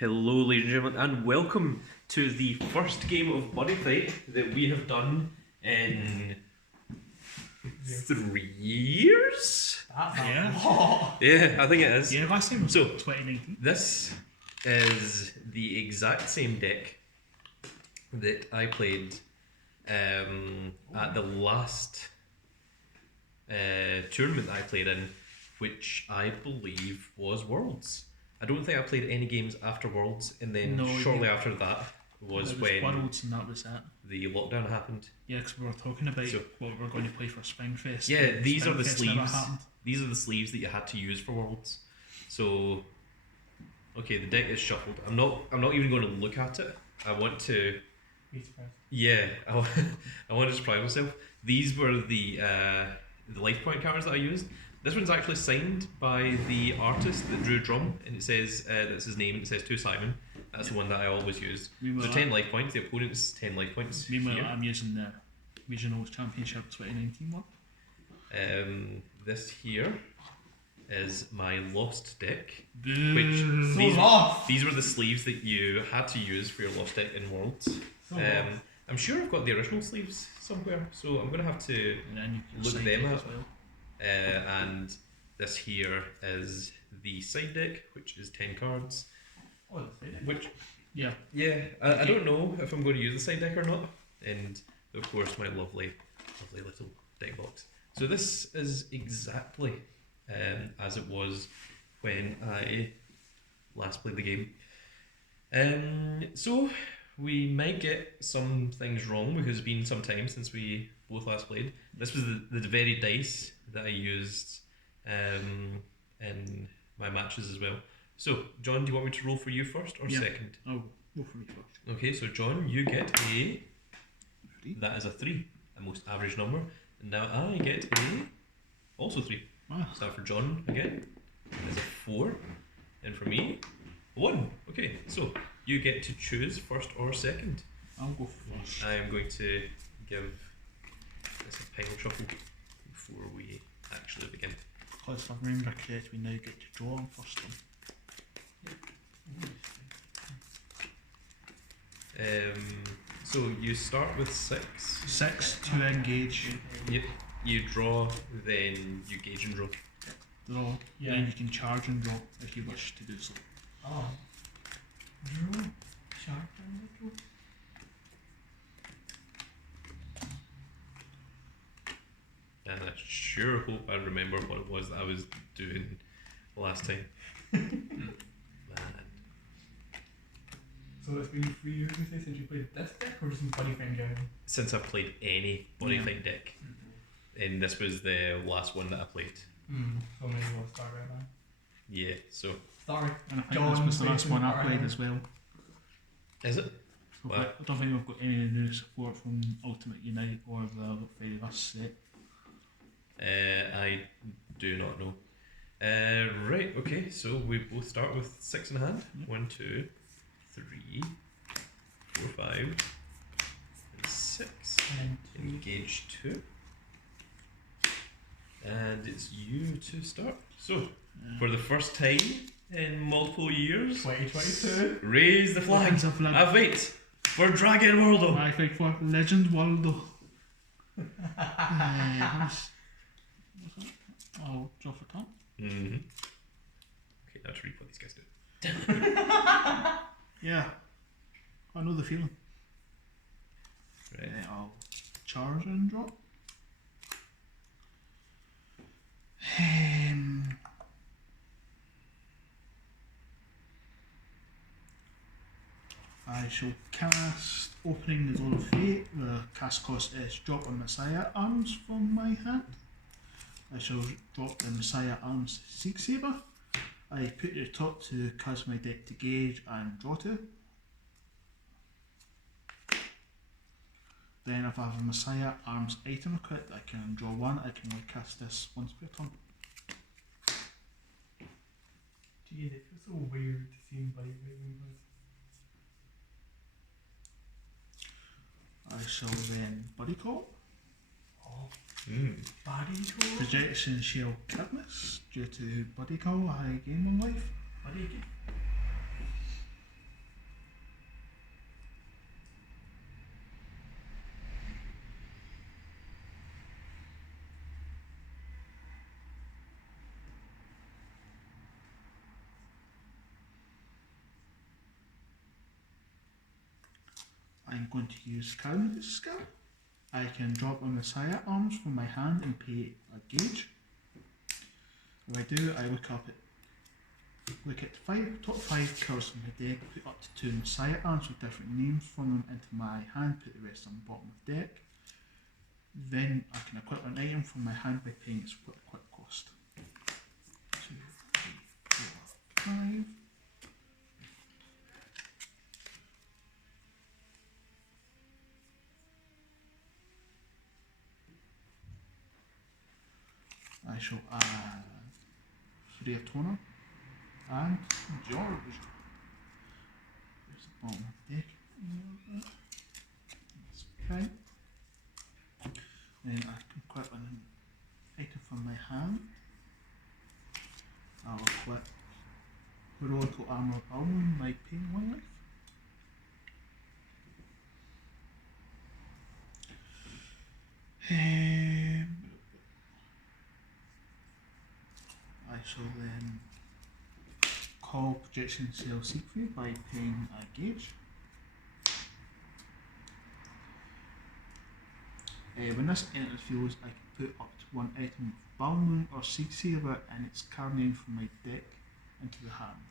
Hello, ladies and gentlemen, and welcome to the first game of Buddyfight that we have done in 3 years? Yeah. Yeah, I think it is. Yeah, last time was So, 2019. This is the exact same deck that I played at the last tournament that I played in, which I believe was Worlds. I don't think I played any games after Worlds, and then shortly after that was when Worlds, and that was that. the lockdown happened. Yeah, because we were talking about what we're going to play for Springfest. Yeah, these are the Springfest sleeves. These are the sleeves that you had to use for Worlds. So, okay, the deck is shuffled. I'm not even going to look at it. I want to. Yeah, I want to surprise myself. These were the life point cards that I used. This one's actually signed by the artist that drew Drum, and it says that's his name. It says to Simon. That's the one that I always used. So 10 life points. The opponent's 10 life points. Meanwhile, I'm using the Regionals Championship 2019 one. This here is my Lost deck. Boo. Which these were the sleeves that you had to use for your Lost deck in Worlds. I'm sure I've got the original sleeves somewhere, so I'm going to have to look them up. And this here is the side deck, which is 10 cards. Oh, the side deck? Which, yeah. I don't know if I'm going to use the side deck or not. And of course, my lovely little deck box. So this is exactly as it was when I last played the game. So we might get some things wrong because it's been some time since we both last played. This was the very dice that I used in my matches as well. So, John, do you want me to roll for you first or second? Oh, roll for me first. Okay, so John, you get a... 3. That is a 3, a most average number. And now I get a... also 3. Wow. So for John again is a 4. And for me, 1. Okay, so you get to choose first or second. I'll go first. I am going to give this a pile shuffle before we actually begin. Because if I remember correctly, we now get to draw on first one. So you start with 6. 6 to engage. Yep. You draw, then you gauge and draw. Draw. Yeah. Then you can charge and draw if you wish to do so. Oh. Draw, charge and draw. And I sure hope I remember what it was that I was doing last time. Man. So it's been 3 years since you played this deck, or since Buddyfight in general? Since I've played any Buddyfight deck. And this was the last one that I played. So maybe we'll start right now. Yeah, so. Sorry. And I think this was the last one I played as well. Is it? So I don't think we've got any new support from Ultimate Unite or the Fairy Us set. I do not know. Right, okay, so we both start with 6 in hand. 1, 2, 3, 4, 5, and 6. Engage 2. And it's you to start. So, for the first time in multiple years, 2022. raise the flag. I wait for Dragon Worldo. I think for Legend Worldo. I'll draw for top. Mm-hmm. Okay, now to read what these guys do. Yeah, I know the feeling. Right. I'll charge and drop. I shall cast Opening the Door of Fate. The cast cost is drop a Messiah Arms from my hand. I shall drop the Messiah Arms Seek Saber. I put it top to cast my deck to gauge and draw 2. Then if I have a Messiah Arms item equipped, I can draw 1. I can only cast this once per turn. Jeez, it feels so weird to see him Buddyfight. I shall then Buddy Call. Oh. Body tour? Projection Shell Cadmus. Due to Buddy Call, I gain 1 life. Buddy again. I'm going to use Calamity skill. I can drop a Messiah arms from my hand and pay a gauge. If I do, I look at top 5 cards from my deck, put up to 2 Messiah arms with different names from them into my hand, put the rest on the bottom of the deck. Then I can equip an item from my hand by paying its equip cost. 2, 3, 4, 5. I shall add Freya Toner and George. There's the bottom of the deck. That's okay. Then I can equip an item from my hand. I'll equip Heroical Armor Balloon by paying 1 life. I shall then call Projection Cell Siegfried by paying a gauge. When this enters the field, I can put up to 1 item of Balmoon or Seed Saber and its card name from my deck into the hand.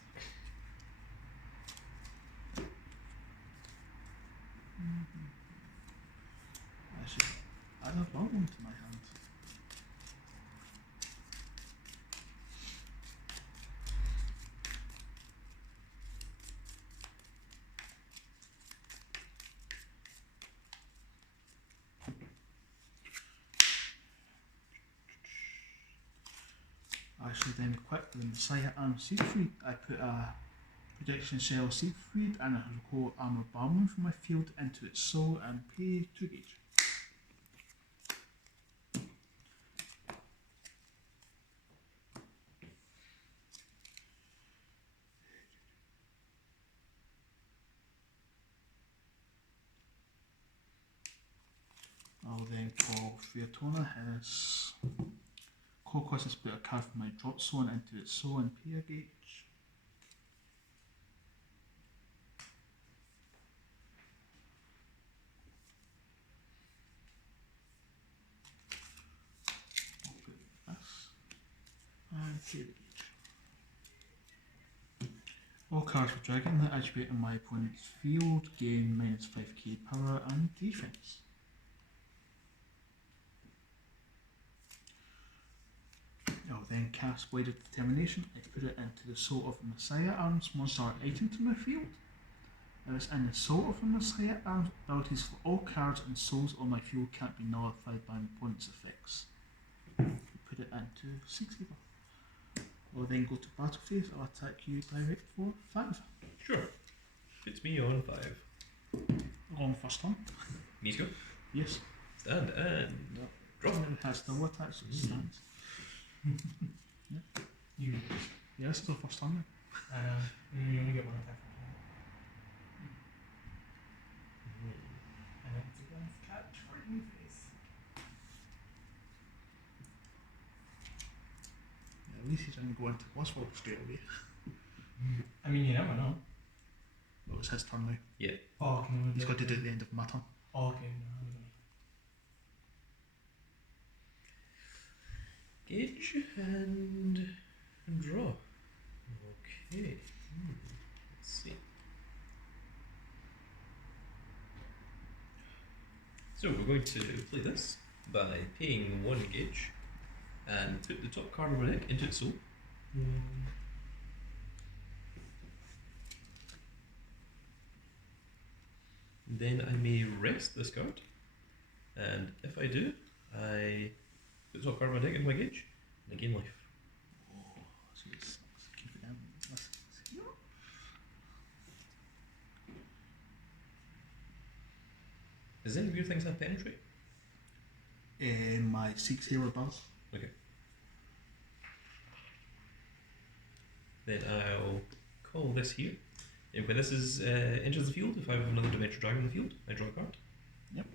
I should add a Balmoon to my hand. I shall then equip the Messiah Arm Siegfried. I put a Projection Cell Siegfried and a Heroic Armor Balloon from my field into its soul and pay 2 gauge. I'll then call Fiatona. His call cost is put a card from my drop zone into its soul and pay a gauge. I'll put this and pay the gauge. All cards with Dragon that activate on my opponent's field gain minus 5k power and defense. I'll then cast Blade of Determination. I put it into the Soul of the Messiah Arms monster item to my field. If it's in the Soul of the Messiah Arms, abilities for all cards and souls on my field can't be nullified by an opponent's effects. Put it into 6 Saber. I'll then go to battle phase. I'll attack you direct for 5. Sure. Puts me on 5. On first turn. Me to go. Yes. Stand and drop. It has no attack, so it stands. You. Yeah, it's still first turn. You only get 1 attack from here. And then it's a glass cat charging face. Yeah, at least he didn't go into boss walk straight away. I mean, you never know. Well, it's his turn now. Yeah. Oh, okay. He's got to do it at the end of my turn. Oh, okay. No, Gauge and draw. Okay. Let's see. So we're going to play this by paying 1 gauge and put the top card of my deck into its soul. Then I may rest this card, and if I do, I put the top card of my deck into my gauge and I gain life. Oh, so it's keep it down. Does any of your things have penetrate? My 6 Halo does. Okay. Then I'll call this here. And when this is enters the field, if I have another Dimensional Dragon in the field, I draw a card. Yep.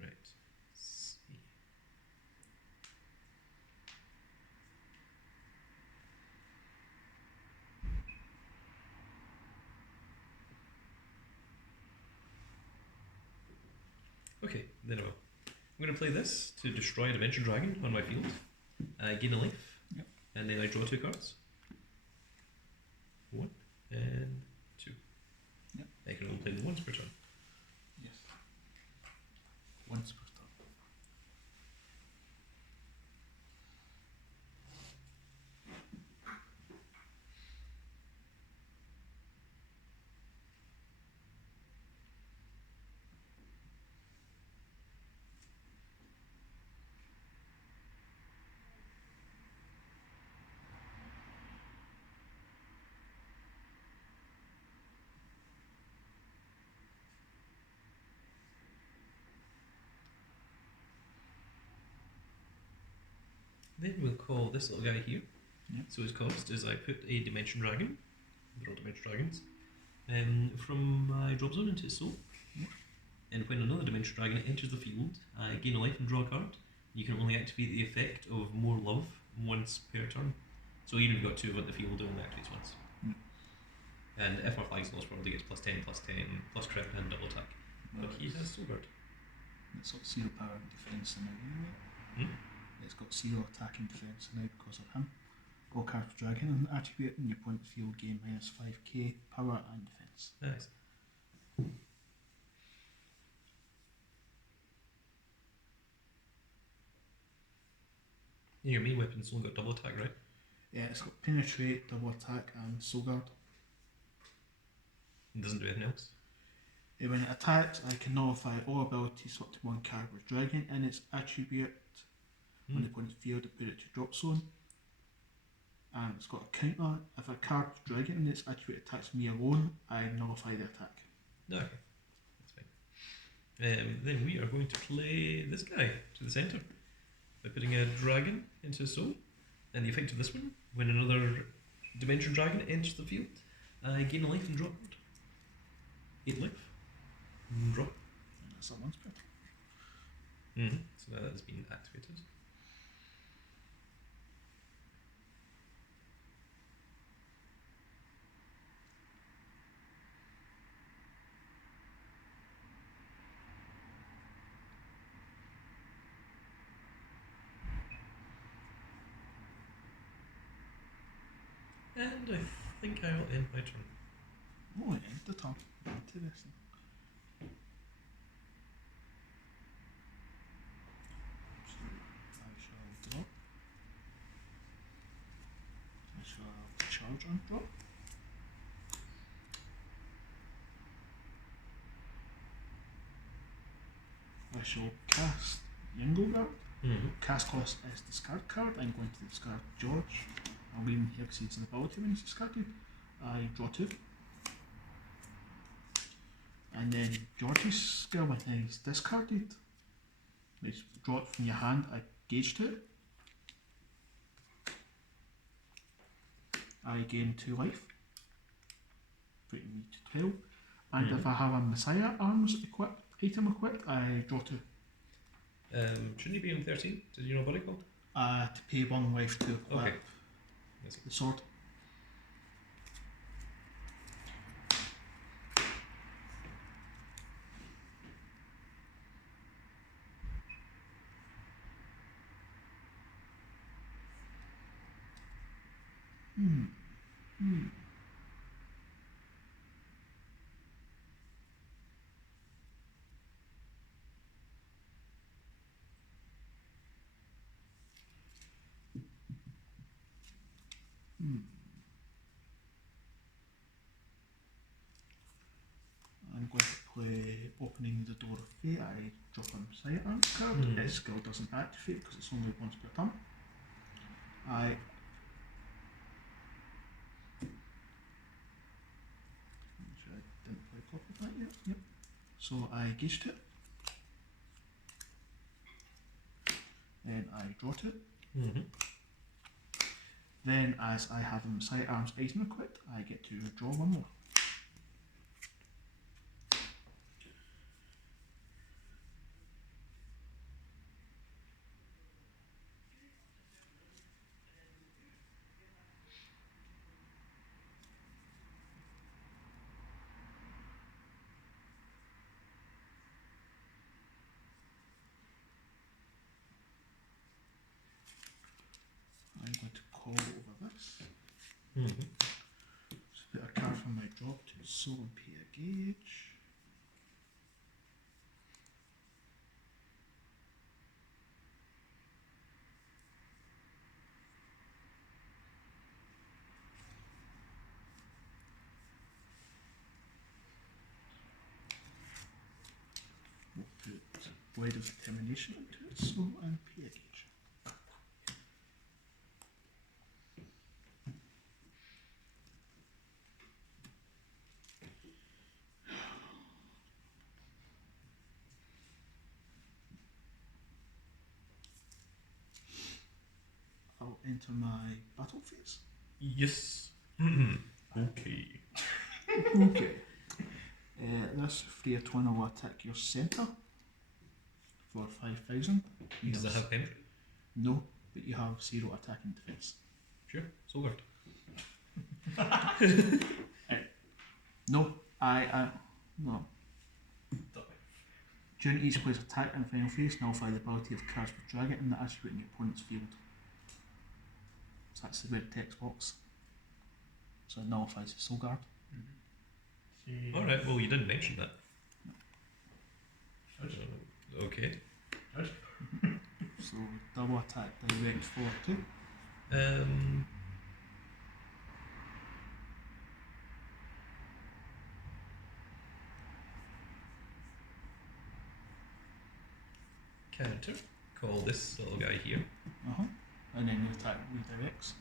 Right. See. Okay, then I will. I'm going to play this to destroy a Dimension Dragon on my field. I gain a life. Yep. And then I draw 2 cards. 1 and 2. Yep. I can only play them once per turn. Yes. Once per turn. Then we'll call this little guy here. Yep. So his cost is I put a Dimension Dragon, they're all Dimension Dragons, from my drop zone into his soul. Yep. And when another Dimension Dragon enters the field, I gain a life and draw a card. You can only activate the effect of More Love once per turn. So even if you've got 2 at the field, it only activates once. Yep. And if our flag's lost world, he gets +10, +10, plus crit and double attack. But he has Soul Guard. It's got 0 power and defense now, anyway. Hmm? It's got 0 attack and defense now because of him. All cards with dragon and attribute in your point of field gain -5k power and defense. Nice. Your main weapon's only got double attack, right? Yeah, it's got penetrate, double attack, and soul guard. It doesn't do anything else. When it attacks, I can nullify all abilities up to 1 card with dragon in its attribute. On the point of field, I put it to drop zone. And it's got a counter. If a card with dragon in its attribute attacks me alone, I nullify the attack. Okay, that's fine. Then we are going to play this guy to the centre by putting a dragon into his soul. And the effect of this one, when another Dimension Dragon enters the field, I gain a life and draw a card. 8 life. And draw. And that's that once per So now that has been activated. And I think I will end my turn. Oh, end the turn. Interesting. So I shall drop. I shall charge and drop. I shall cast Yango Guard. Cast cost is discard card. I'm going to discard George. I'll leave him here because he's an ability when he's discarded. I draw 2. And then George's skill when he's discarded. It's dropped from your hand, I gauge 2. I gain 2 life. Putting me to 12. And if I have a Messiah arms item equipped, I draw 2. Shouldn't you be on 13? Did you know what it called? To pay 1 life to equip Okay. the sword. I'm going to play Opening the Door of Fate. I drop a Messiah arms card. Its skill doesn't activate because it's only once per turn. I didn't play a copy of that yet. Yep. So I gauged it. Then I draw it. Then, as I have a Messiah Arms item equipped, I get to draw 1 more. So put a card from my drop to soul and pay a gauge. We'll put Blade of Determination into it, soul and pay a gauge. I'll enter my battle phase. Yes. Okay. Okay. This free twin will attack your centre for 5,000. Does it have entry? No, but you have 0 attack and defense. Sure. So guard. No, no. During each player's attack and final phase, nullify the ability of cards with dragon in the attribute in your opponent's field. So that's the red text box. So it nullifies the soul guard. Alright, well, you didn't mention that. Okay. So double attack, direct for 2. Counter. Call this little guy here. And then you attack redirects.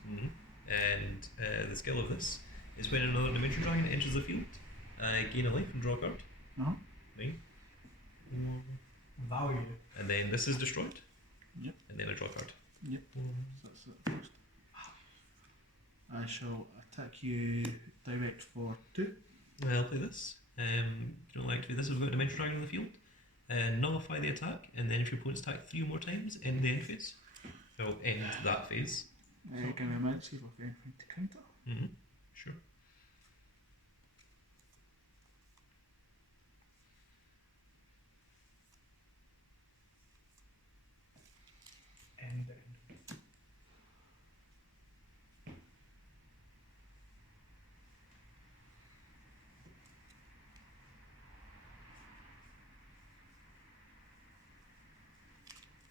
And the skill of this is when another Dimension Dragon enters the field, I gain a life and draw a card. Right? Value. And then this is destroyed. Yep. And then I draw a card. Yep. So that's it first. I shall attack you direct for 2. I'll play this. You don't like to do this, we've got a Dimension Dragon in the field. Nullify the attack, and then if your opponent's attack 3 or more times, end the end phase. I'll end that phase. Give me a minute, see if I've got anything to counter. Sure. And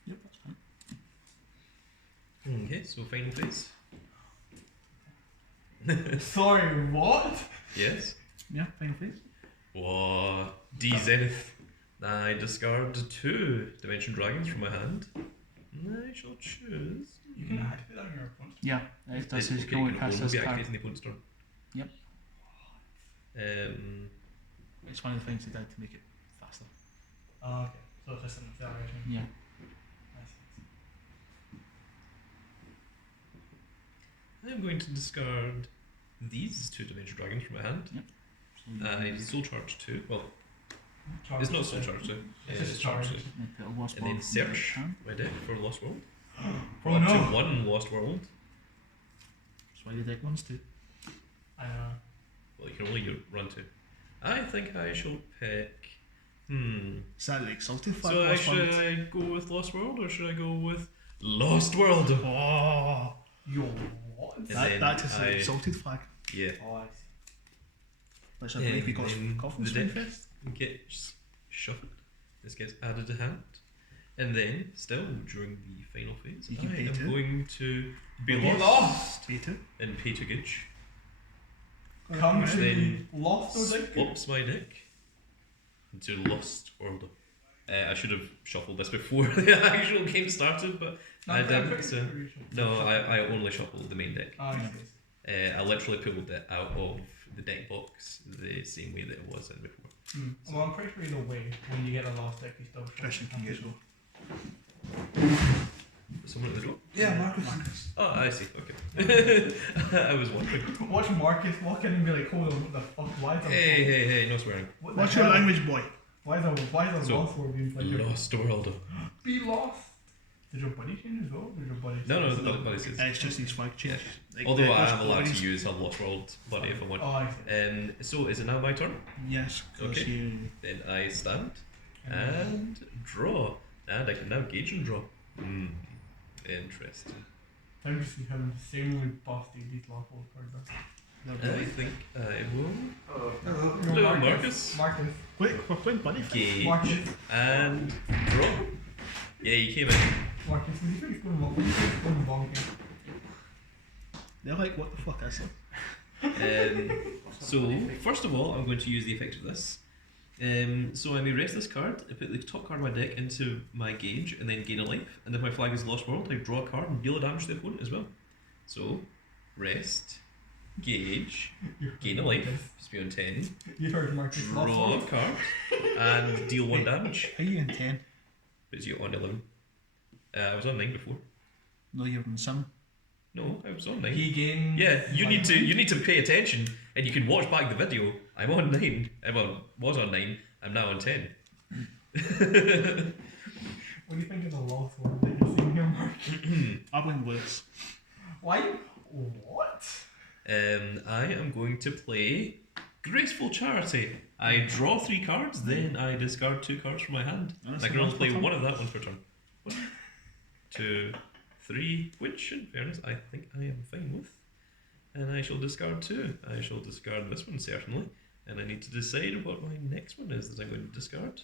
Yep, that's fine. Okay, so final phase. sorry, what? Yes. Yeah, final phase. Whoa. D Zenith. I discard 2 Dimension Dragons from my hand. I shall choose. You can activate that on your opponent's. Yeah, it does. Okay, You can only pass will this be card. activating the opponent's turn. Yep. Um, It's one of the things they did to make it faster. Oh, okay. So it's just an acceleration. Yeah. I'm going to discard these 2 Dimension Dragons from my hand. I soul charge 2. Well, it's not soul charge 2. It's It's just charge 2. charge. Put a lost And then ball search in my deck for Lost World. Oh Up no! to 1 Lost World. That's why the deck runs 2. I know. Well, you can only run 2. I think I shall pick. Sadly, Exalted Flag So lost should world. I go with Lost World or should I go with Lost World? Oh, Yo, what? And that, then that is I- an Exalted Flag. Yeah. Oh, I see. Which I believe we got then from Coffin's the Fest. deck gets shuffled. This gets added to hand. And then, still during the final phase, You can I pay am 2. going to be Be lost lost! Beta. and pay to gauge. Come to Then lost or like Swaps my deck into Lost World. I should have shuffled this before the actual game started, but I didn't. So no, I only shuffled the main deck. Oh, I see. I literally pulled it out of the deck box the same way that it was in before. Well, I'm pretty sure either way, when you get a lost deck, you still show Christian can get go. Someone at the door? Yeah, Marcus. Oh, I see. Okay. I was wondering. Watch Marcus walk in and be like, hold on, what the fuck? Why is Hey, no swearing. What the What's your hell? language, boy? Why is the So, lost word being played here? Lost World. Be lost! Did your buddy change as well? Did your buddy No, say- the buddy says. It's just these flag change. Like, Although I there's am allowed always- to use a Lost World buddy if I want. Oh, I see. So is it now my turn? Yes, because Okay. you. Then I stand and draw. And I can now gauge and draw. Interesting. Time to see how insanely busted these last four cards are. I think I will. No, Hello, Marcus. Marcus. Quick, we're playing Buddyfight. Gauge Marcus. and draw. Yeah, you came in. Marcus, when you think it's going bonking? They're like, what the fuck is it? So, first of all, I'm going to use the effect of this. So I may rest this card, I put the top card of my deck into my gauge, and then gain a life. And if my flag is Lost World, I draw a card and deal a damage to the opponent as well. So, rest, gauge, gain a life, just be on 10, You heard Marcus. draw a card, and deal 1 damage. How are you in 10? Puts you on 11. I was on 9 before. No, you're in 7. No, I was on 9. He gained. Yeah, you need to pay attention, and you can watch back the video. I'm on 9. Was on 9. I'm now on 10. What do you think of the lost one that you're seeing here, Marcus? I win Lewis. Why? What? I am going to play Graceful Charity. I draw 3 cards, then I discard 2 cards from my hand. That's I can a only lot play per turn. one of that one per turn. 1, 2, 3, which in fairness I think I am fine with. And I shall discard 2. I shall discard this one certainly. And I need to decide what my next one is that I'm going to discard.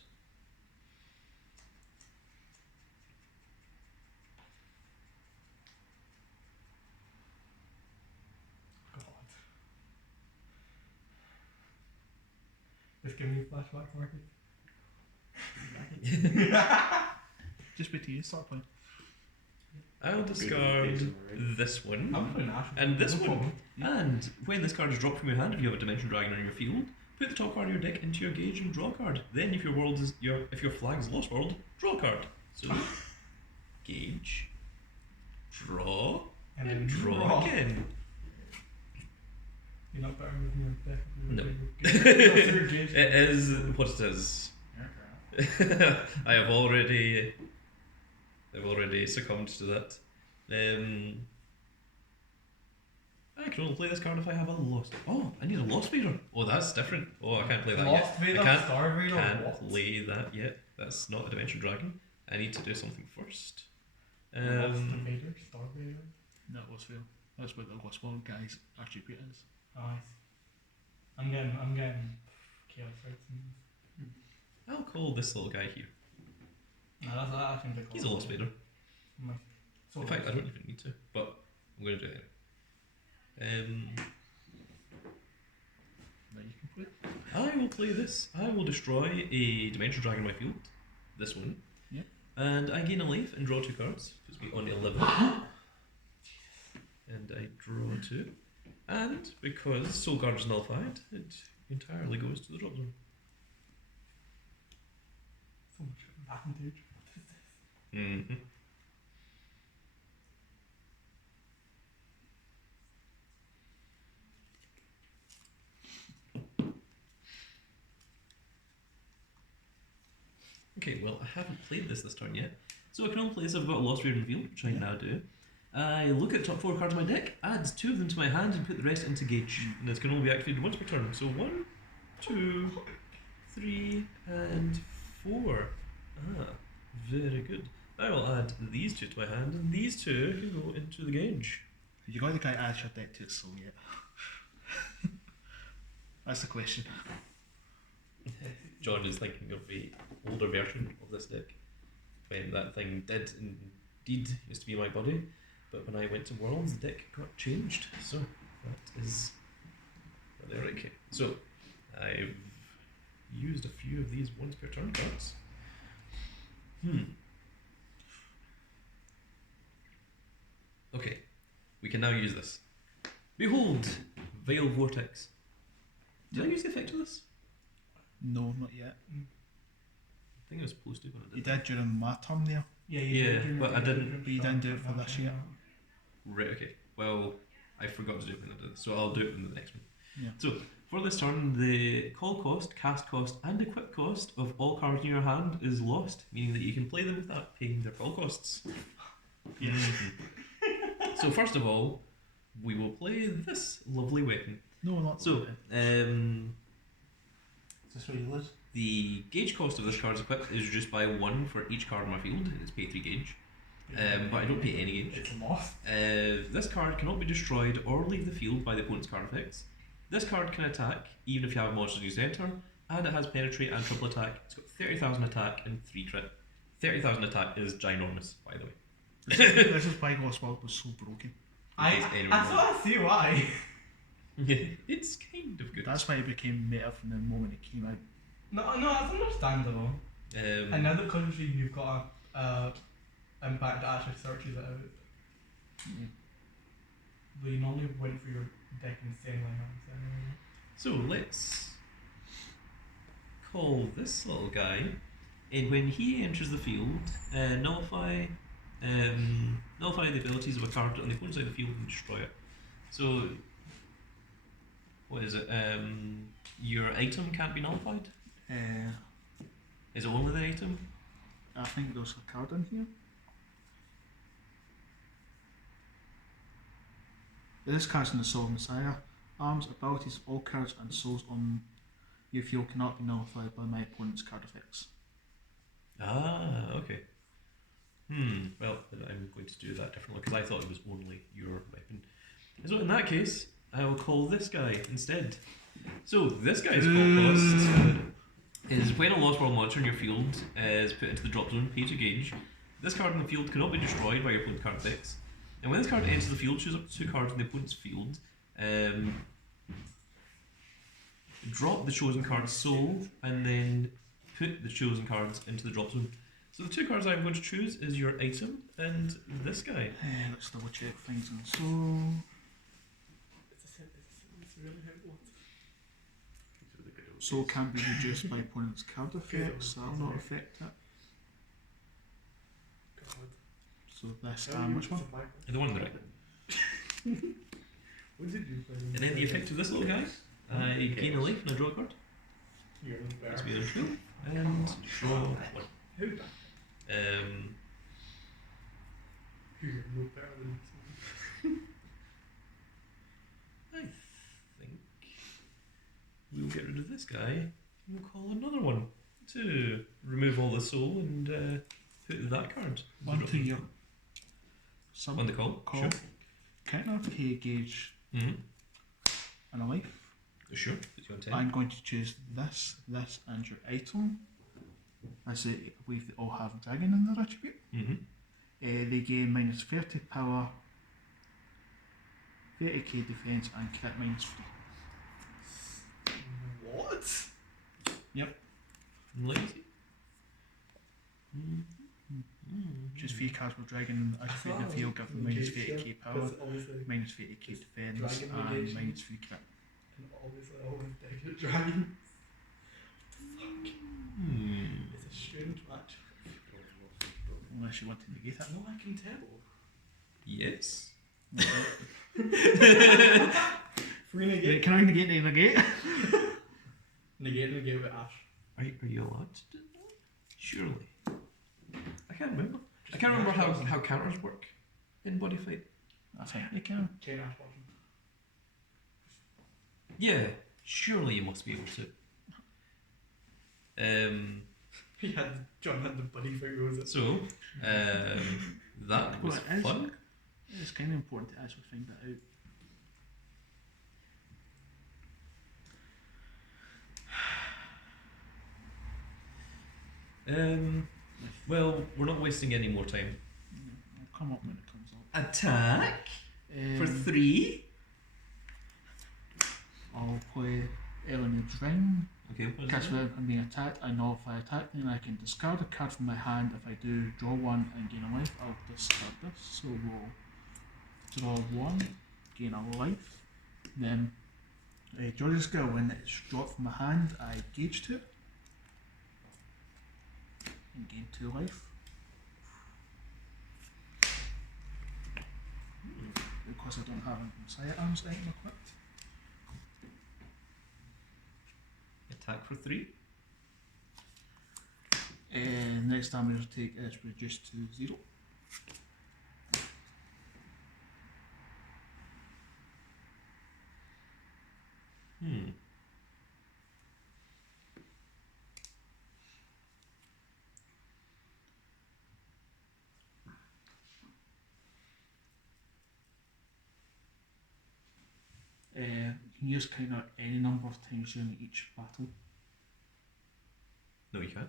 God. Just give me a flashback, Marcus. Just wait till you start playing. I'll discard this one. I'm playing Ash. And this No one. problem. And when this card is dropped from your hand, if you have a Dimension Dragon on your field, put the top card of your deck into your gauge and draw a card. Then, if your flag is Lost World, draw a card. So, gauge, draw, And and then draw again. You're not better with your deck. No. It It is what it is. I have already succumbed to that. I can only play this card if I have a Lost. Oh, I need a Lost Vader. Oh, that's different. Oh, I can't play that Lost yet. Vader, I can't. Star Vader, Can't what? play that yet. That's not a Dimension Dragon. I need to do something first. Lost Vader, Star Vader. No, it was fail. That's what the Lost World guy's attribute is. Nice. I'm getting chaos rights. I'll call this little guy here. No, that's I think they call He's a Lost Vader. So In fact, I don't even need to, but I'm going to do it anyway. Now you can play. I will play this. I will destroy a Dimension Dragon in my field. This one. Yeah. And I gain a life and draw 2 cards. Puts me on 11. And I draw 2. And because Soul Guard is nullified, it entirely goes to the drop zone. so much advantage. Mm-hmm. Okay, well, I haven't played this turn yet, so I can only play this if I've got a Lost Vader in the field, which I now do. I look at the top 4 cards of my deck, add 2 of them to my hand, and put the rest into gauge. And this can only be activated once per turn. So 1, 2, 3, and 4. Ah, very good. I will add these 2 to my hand, and these 2 can go into the gauge. Have you got the guy add your deck to its soul yet? That's the question. John is thinking of the older version of this deck, when that thing did indeed used to be my body, but when I went to Worlds, the deck got changed. So that is there. Okay, so I've used a few of these once per turn cards. Okay, we can now use this. Behold, Veil Vortex. Did I use the effect of this? No, not yet. I think I was supposed to, but I You didn't. did during my term there. Yeah, Yeah, but I didn't- But you didn't do it for this year. Right, okay. Well, I forgot to do it when I did this, so I'll do it in the next one. Yeah. So, for this turn, the call cost, cast cost, and equip cost of all cards in your hand is lost, meaning that you can play them without paying their call costs. Yes. So, first of all, we will play this lovely weapon. No, not So, Is this where you lose? the gauge cost of this card's equipped is reduced by 1 for each card in my field. It's pay 3 gauge. but I don't pay any gauge. It's lost. This card cannot be destroyed or leave the field by the opponent's card effects. This card can attack even if you have a monster in your center, and it has penetrate and triple attack. It's got 30,000 attack and 3 crit. 30,000 attack is ginormous, by the way. This is why Lost World was so broken. I thought I see why. It's kind of good. That's why it became meta from the moment it came out. No, that's understandable. And now that country you've got a impact that actually searches it out. Yeah. But you normally went for your deck insane like that. Anyway. So let's call this little guy, and when he enters the field, nullify the abilities of a card on the opponent's side of the field and destroy it. So, what is it? Your item can't be nullified? Is it only the item? I think there's a card in here. This card's in the Soul Messiah. Arms, abilities, all cards and souls on your field cannot be nullified by my opponent's card effects. Ah, okay. Well, then I'm going to do that differently because I thought it was only your weapon. So in that case, I will call this guy instead. So this guy's call cost is when a Lost World monster in your field is put into the drop zone, pay to gauge. This card in the field cannot be destroyed by your opponent's card effects. And when this card enters the field, choose up to 2 cards in the opponent's field. Drop the chosen card's soul, and then put the chosen cards into the drop zone. So the 2 cards I'm going to choose is your item and this guy. Let's double check things on Soul. It's really helpful. Soul can be reduced by opponent's card effects, that will not affect it. So this which one? The one on the right. What did you play? And then the effect of this little guy, I gain a life and I draw a card. You're Let's better. be there 2 and draw 1. Who that? You're no better than this I think we'll get rid of this guy and we'll call another one to remove all the soul and put that card. One to your On the call? call. Sure. Counter, pay gauge, Mm-hmm. and a life. Sure. Put you on 10. I'm going to choose this, and your item. I believe they all have dragon in their attribute. Mm-hmm. They gain minus 30 power, 30k defense, and crit minus 3. What? Lazy. Choose 3 cards with dragon in the attribute in the field, give them minus 30k power, minus 30k defense, Dragon and negation. minus 3 crit. And obviously I always deck dragon. It's a strange match. Unless you want to negate it. No, I can tell. Yes. Free negate. Can I negate the negate? Negate with Ash. Are you allowed to do that? Surely. I can't remember. I can't remember how counters work in Buddyfight. I think they can. Chain Ash watching. Yeah, surely you must be able to. John had the Buddyfight roses. So, that was Well, it is. fun. It's kind of important to actually find that out. Well, we're not wasting any more time. It'll come up when it comes up. Attack for 3. I'll play Element Ring. Okay, what is Cast it? when I'm being attacked, I nullify attack, then I can discard a card from my hand. If I do draw 1 and gain a life, I'll discard this. So we'll draw 1, gain a life. Then draw this skill, when it's dropped from my hand, I gauge to it. And gain 2 life. Because I don't have a Messiah Arms item equipped. Attack for 3. And next damage I take is reduced to 0. can use counter any number of times during each battle. No, you can't.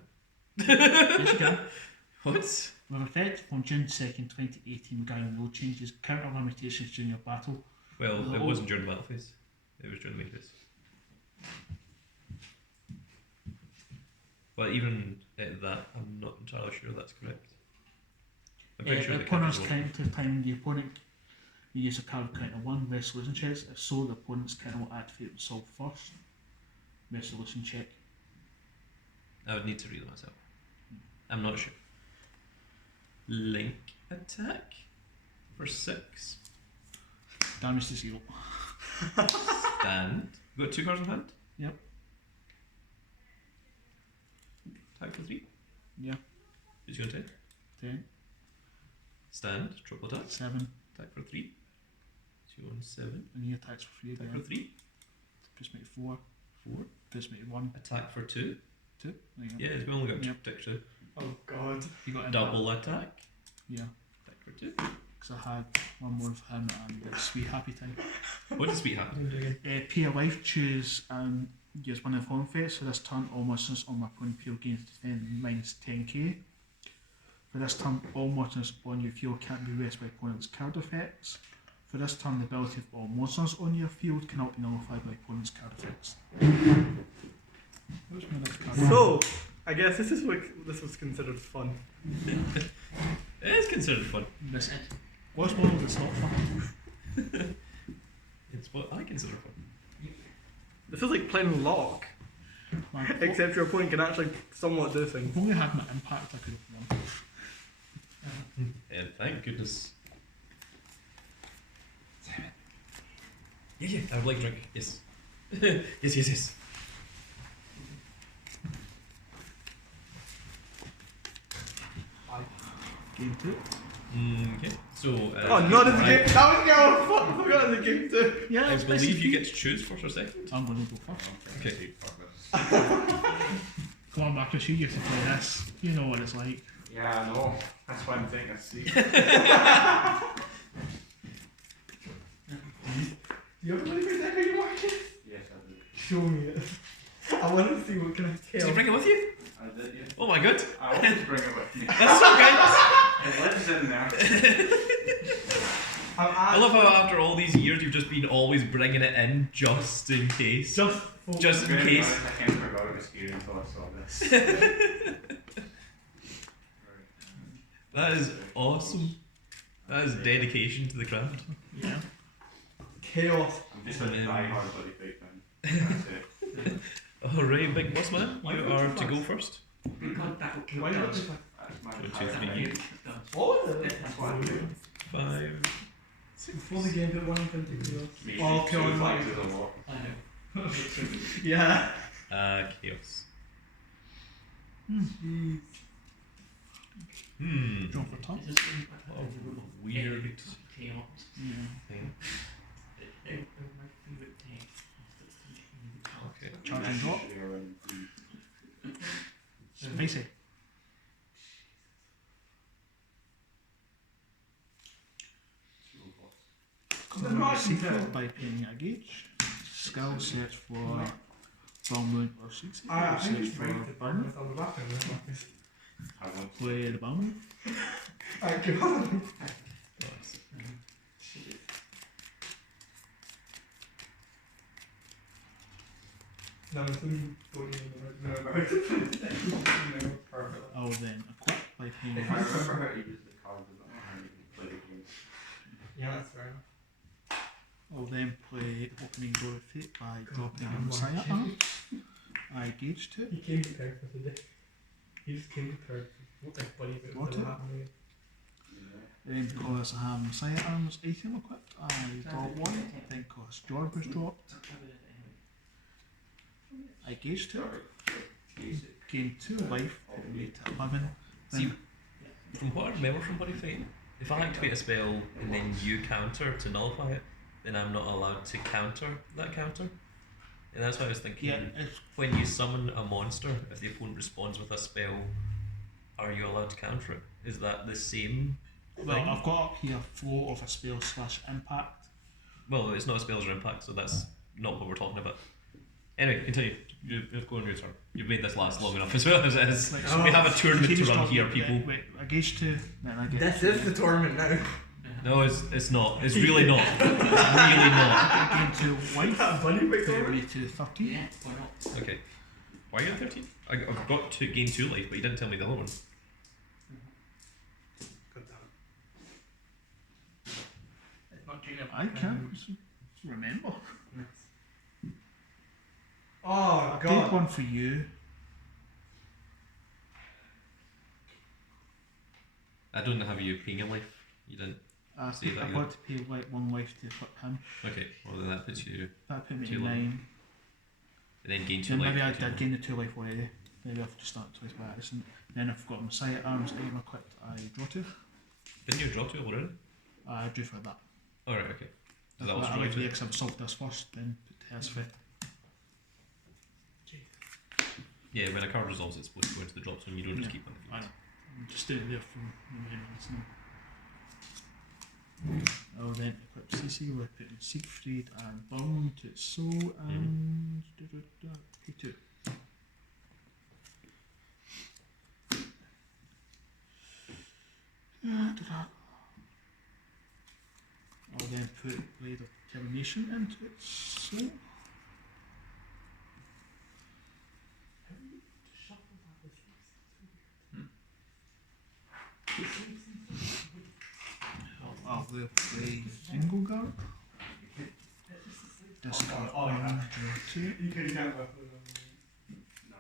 Yes, you can. What? With effect from June 2nd, 2018, regarding rule changes, counter limitations during your battle. Well, it wasn't during the battle phase. It was during the main phase. But even at that, I'm not entirely sure that's correct. I'm pretty sure the the opponent's counters counter time the opponent may use a card counter 1 resolution checks. If so, the opponent's counter will activate and solve first. Resolution check. I would need to read it myself. I'm not sure. Link attack for 6. Damage to 0. Stand. You got 2 cards in hand? Yep. Attack for 3. Yeah. Who's going to take? 10. Stand. Triple attack. 7. Attack for 3. So you're on 7. And he attacks for 3 Attack again. for 3. Puts me to 4. 4. Puts me to 1. Attack for 2. 2. There you go. Yeah, we only got Yep. tick 2. Oh god. You got Double attack. Yeah. Attack for 2. Because I had one more of him and the sweet happy time. What does sweet happen? Pay a life, choose use one of the home effects. For this turn, all monsters on my opponent field gains defend minus 10k. For this turn, all monsters on your field can't be raised by opponent's card effects. For this turn, the ability of all monsters on your field cannot be nullified by opponent's card effects. Where's my next card? So, I guess this was considered fun. It is considered fun. This what's one of the not fun? It's what I consider fun. This is like playing lock, Man, except your opponent can actually somewhat do things. if only I had my impact, I could have won. And thank goodness. Yeah, I would like a drink. Yes. yes. Game 2. Okay, so. Oh, not in the game. That was your fault. I forgot in the game too. Yeah, I it's believe basically- you get to choose first or second. I'm going to go first. Okay. Come on, Marcus, you used to play this. You know what it's like. Yeah, I know. That's why I'm taking a seat. You ever play Deck Are You Market? Yes, I did. Show me it. I want to see what can I Did tell. you bring it with you? I did, yeah. Oh my god. I always bring it with me. That's so good. It lives in there. I love how after all these years you've just been always bringing it in just in case. Just in Very case. honest, I can't forget it was here until I saw this. That is awesome. That is dedication to the craft. Yeah. Chaos. I'm just a die-hard Buddyfight fan. That's it. Alright, big boss man, Why you don't are you to go fast? first. Why not? That's my 1, 2, entire 3, life. What was it? That's what I do. 5. Before the game, put 1 into chaos. Me, Oh, two chaos. flags is a lot. Yeah. Chaos. Jeez. Draw for top. A weird Yeah. thing. Okay. Charge and drop. Spicy. Secret by paying a gauge. Skill search for Balmoon or 6. I think Search it's for right to Balmoon. with all the back of it. I want Play the Balmoon. Alright, go on. Nice. No, it's only 14 minutes. Perfect. I will then equip by paying If I remember how to use the card, I don't know how you can play the game. Yeah, that's fair enough. I'll then play Opening Door of Fate by dropping a Messiah arm. I gauge 2. He came prepared for today. He just came prepared. What the buddy bit Got was it. happening? Then because I have Messiah Arms item equipped, I drop 1. Then because Jorb was dropped, I gauge 2. Gain 2 life, put me to 11. See, from what I remember from Buddyfight, if I activate a spell and then you counter to nullify it, then I'm not allowed to counter that counter. And that's why I was thinking, Yeah, it's, when you summon a monster, if the opponent responds with a spell, are you allowed to counter it? Is that the same well, thing? I've got up here flow of a spell / impact. Well, it's not a spells or impact, so that's not what we're talking about. Anyway, continue. You're going your turn. You've made this last long enough as well as it is. Like, We have a tournament to run here, Wait, people. Wait, I gauge 2, then I get. This is the tournament now. No, it's not. It's really not. It's really not. I get gain 2 white. Buddyfight Put tournament. me to 13. Yeah, why not? Okay. Why are you on 13? I've got to gain 2 life, but you didn't tell me the other one. God damn it. It's not changing. I can't remember. Oh Take god. one for you. I don't have you paying your life. You didn't. See that I've got to pay like 1 life to flip him. Okay, well then that puts you. That put me to 2 life. 9. And then gain 2 Then life. maybe I to- did gain the 2 life already. Maybe I've just started twice by accident. Then I've got Messiah arms, aim equipped, I draw 2. Didn't you draw 2 already? I drew for that. Alright, okay. Is that I also like drawing the 2? because I've solved this first, then put his for. Yeah, when a card resolves, it's supposed to go into the drop zone. You don't just Yeah, keep on the I field. know. I'm just doing it there from remembrance now. I'll then equip CC with putting Siegfried and Burn to its soul and P2. I'll then put Blade of Termination into its soul. I'll play Ingolgard. Discard Oh, yeah. 1, draw 2. You can count with No.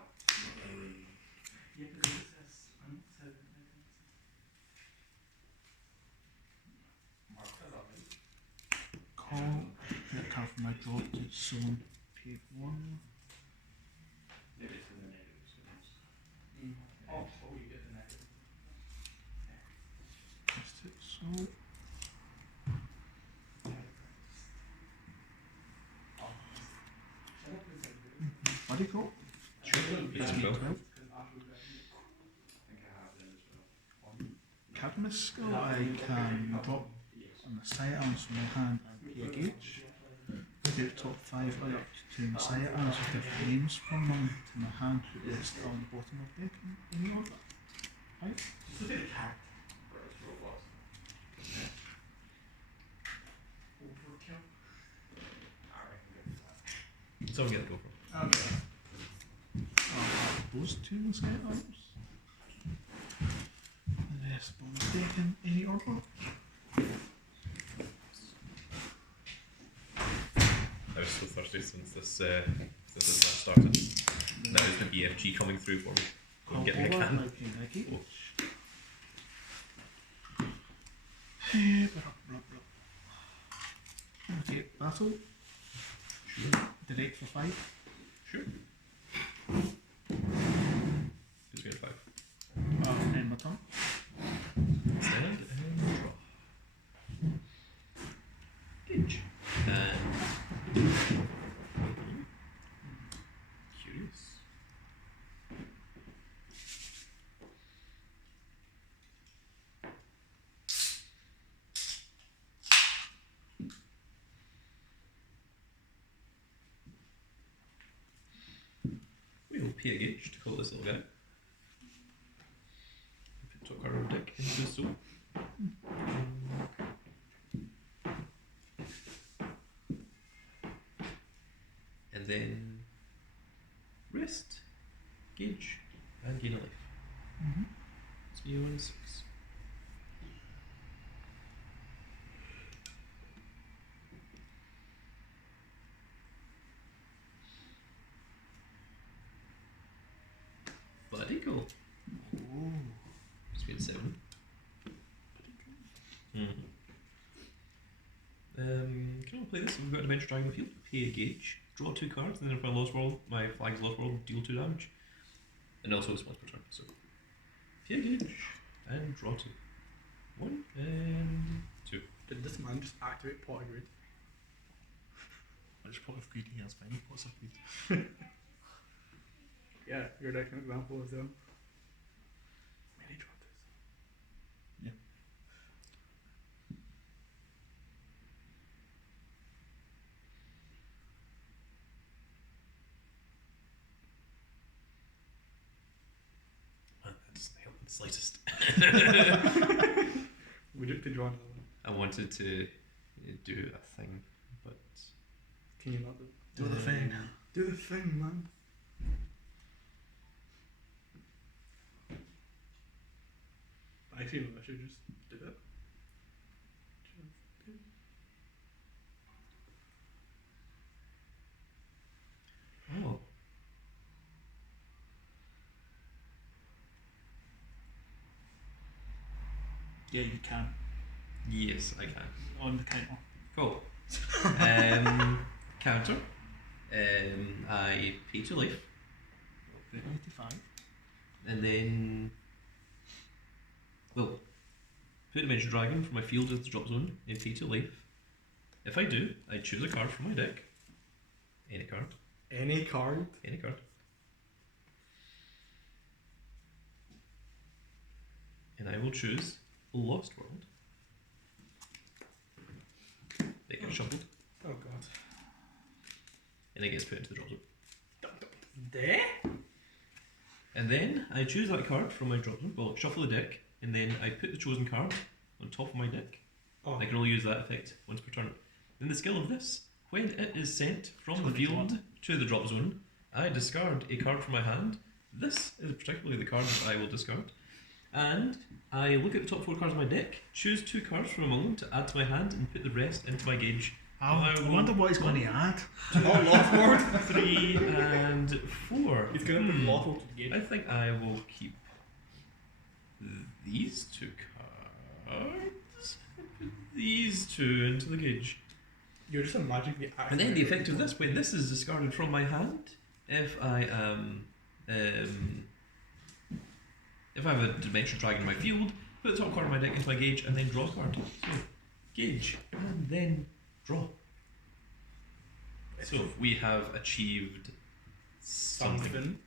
Yeah, because it says, I'm not saying Call. Get a card from my draw to its soul. Pay 1. Maybe it's in the negative zones. Oh, you get the negative. Just its soul. Buddy call. Sure. It's P12. 12. I think I have them as well. Cadmus skill. I can drop a Messiah arms from my hand and pay a gauge. Put out top 5 right up to 2 Messiah arms with different names from them to my hand, put the rest on the bottom of the deck in any order. Right? Just look at the card. Whereas robots. Overkill. I reckon go for that. So we get to go for. Okay. I'll have those 2 Messiah arms. The rest on the deck in any order. I was so thirsty since this match started. Now is the BFG coming through for me. Go and get me a I'll can. over, I pay my gauge. Okay, battle. Sure. Direct for 5. Sure. Who's going to 5? End my turn. Stand and draw. Gauge. And. Curious. We'll pay a gauge to call this little guy. Put our deck into the soul. And then rest, gauge, and gain a life. Mm-hmm. It's me on 6. Bloody cool. Oh. It's been 7. Can I play this? We've got a dimension dragon field. Pay a gauge. Draw 2 cards, and then if I lost world, my flag's lost world, deal 2 damage. And also it's once per turn. So pay a gauge and draw 2. 1 and 2. Did this man just activate pot of greed? Which pot of greed he has many pots of greed. Yeah, your deck an example of them. Many draw this. Yeah. the slightest. We looked to draw another one. I wanted to do a thing, but Can you not do it? Do the thing. Do the thing, man. Actually, I should just do it. oh, Yeah, you can. yes, I can. On the counter. Cool. Counter. I pay to life, 85. and then, well, put Dimension Dragon from my field into the drop zone and pay to life. If I do, I choose a card from my deck. Any card. Any card? Any card. And I will choose Lost World. They get shuffled, Oh god. and it gets put into the drop zone. There? And then I choose that card from my drop zone. Well, shuffle the deck, and then I put the chosen card on top of my deck. Oh. I can only use that effect once per turn. Then the skill of this: when it is sent from the field to the drop zone, I discard a card from my hand. This is particularly the card that I will discard. And I look at the top 4 cards of my deck, choose 2 cards from among them to add to my hand, and put the rest into my gauge. I wonder what he's going to add. Oh, Lost World? 3 and 4. He's going to put Lost World to the game. I think I will keep these 2 cards. Put these 2 into the gauge. You're just magically acting. And then the effect of this, when this is discarded from my hand, if I am, if I have a Dimension Dragon in my field, put the top card of my deck into my gauge and then draw a card. So, gauge and then draw. So we have achieved something.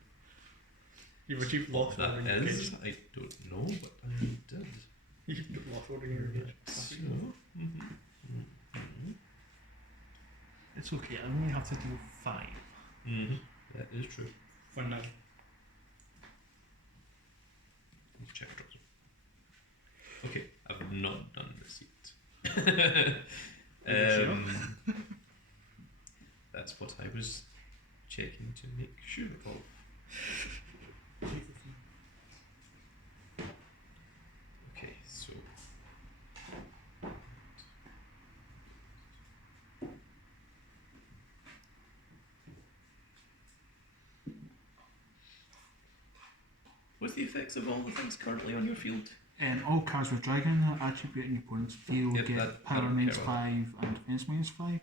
You've achieved Lost World in That your is, cage. I don't know, but I did. You put Lost World in your cage. So, It's okay, I only have to do 5. that is true. For now. Let's check drops. Okay, I've not done this yet. That's what I was checking to make sure of. Okay, so. What's the effects of all the things currently on your field? And all cards with dragon attribute in your opponent's field Yep, get that- power I don't minus care 5 and defense minus 5.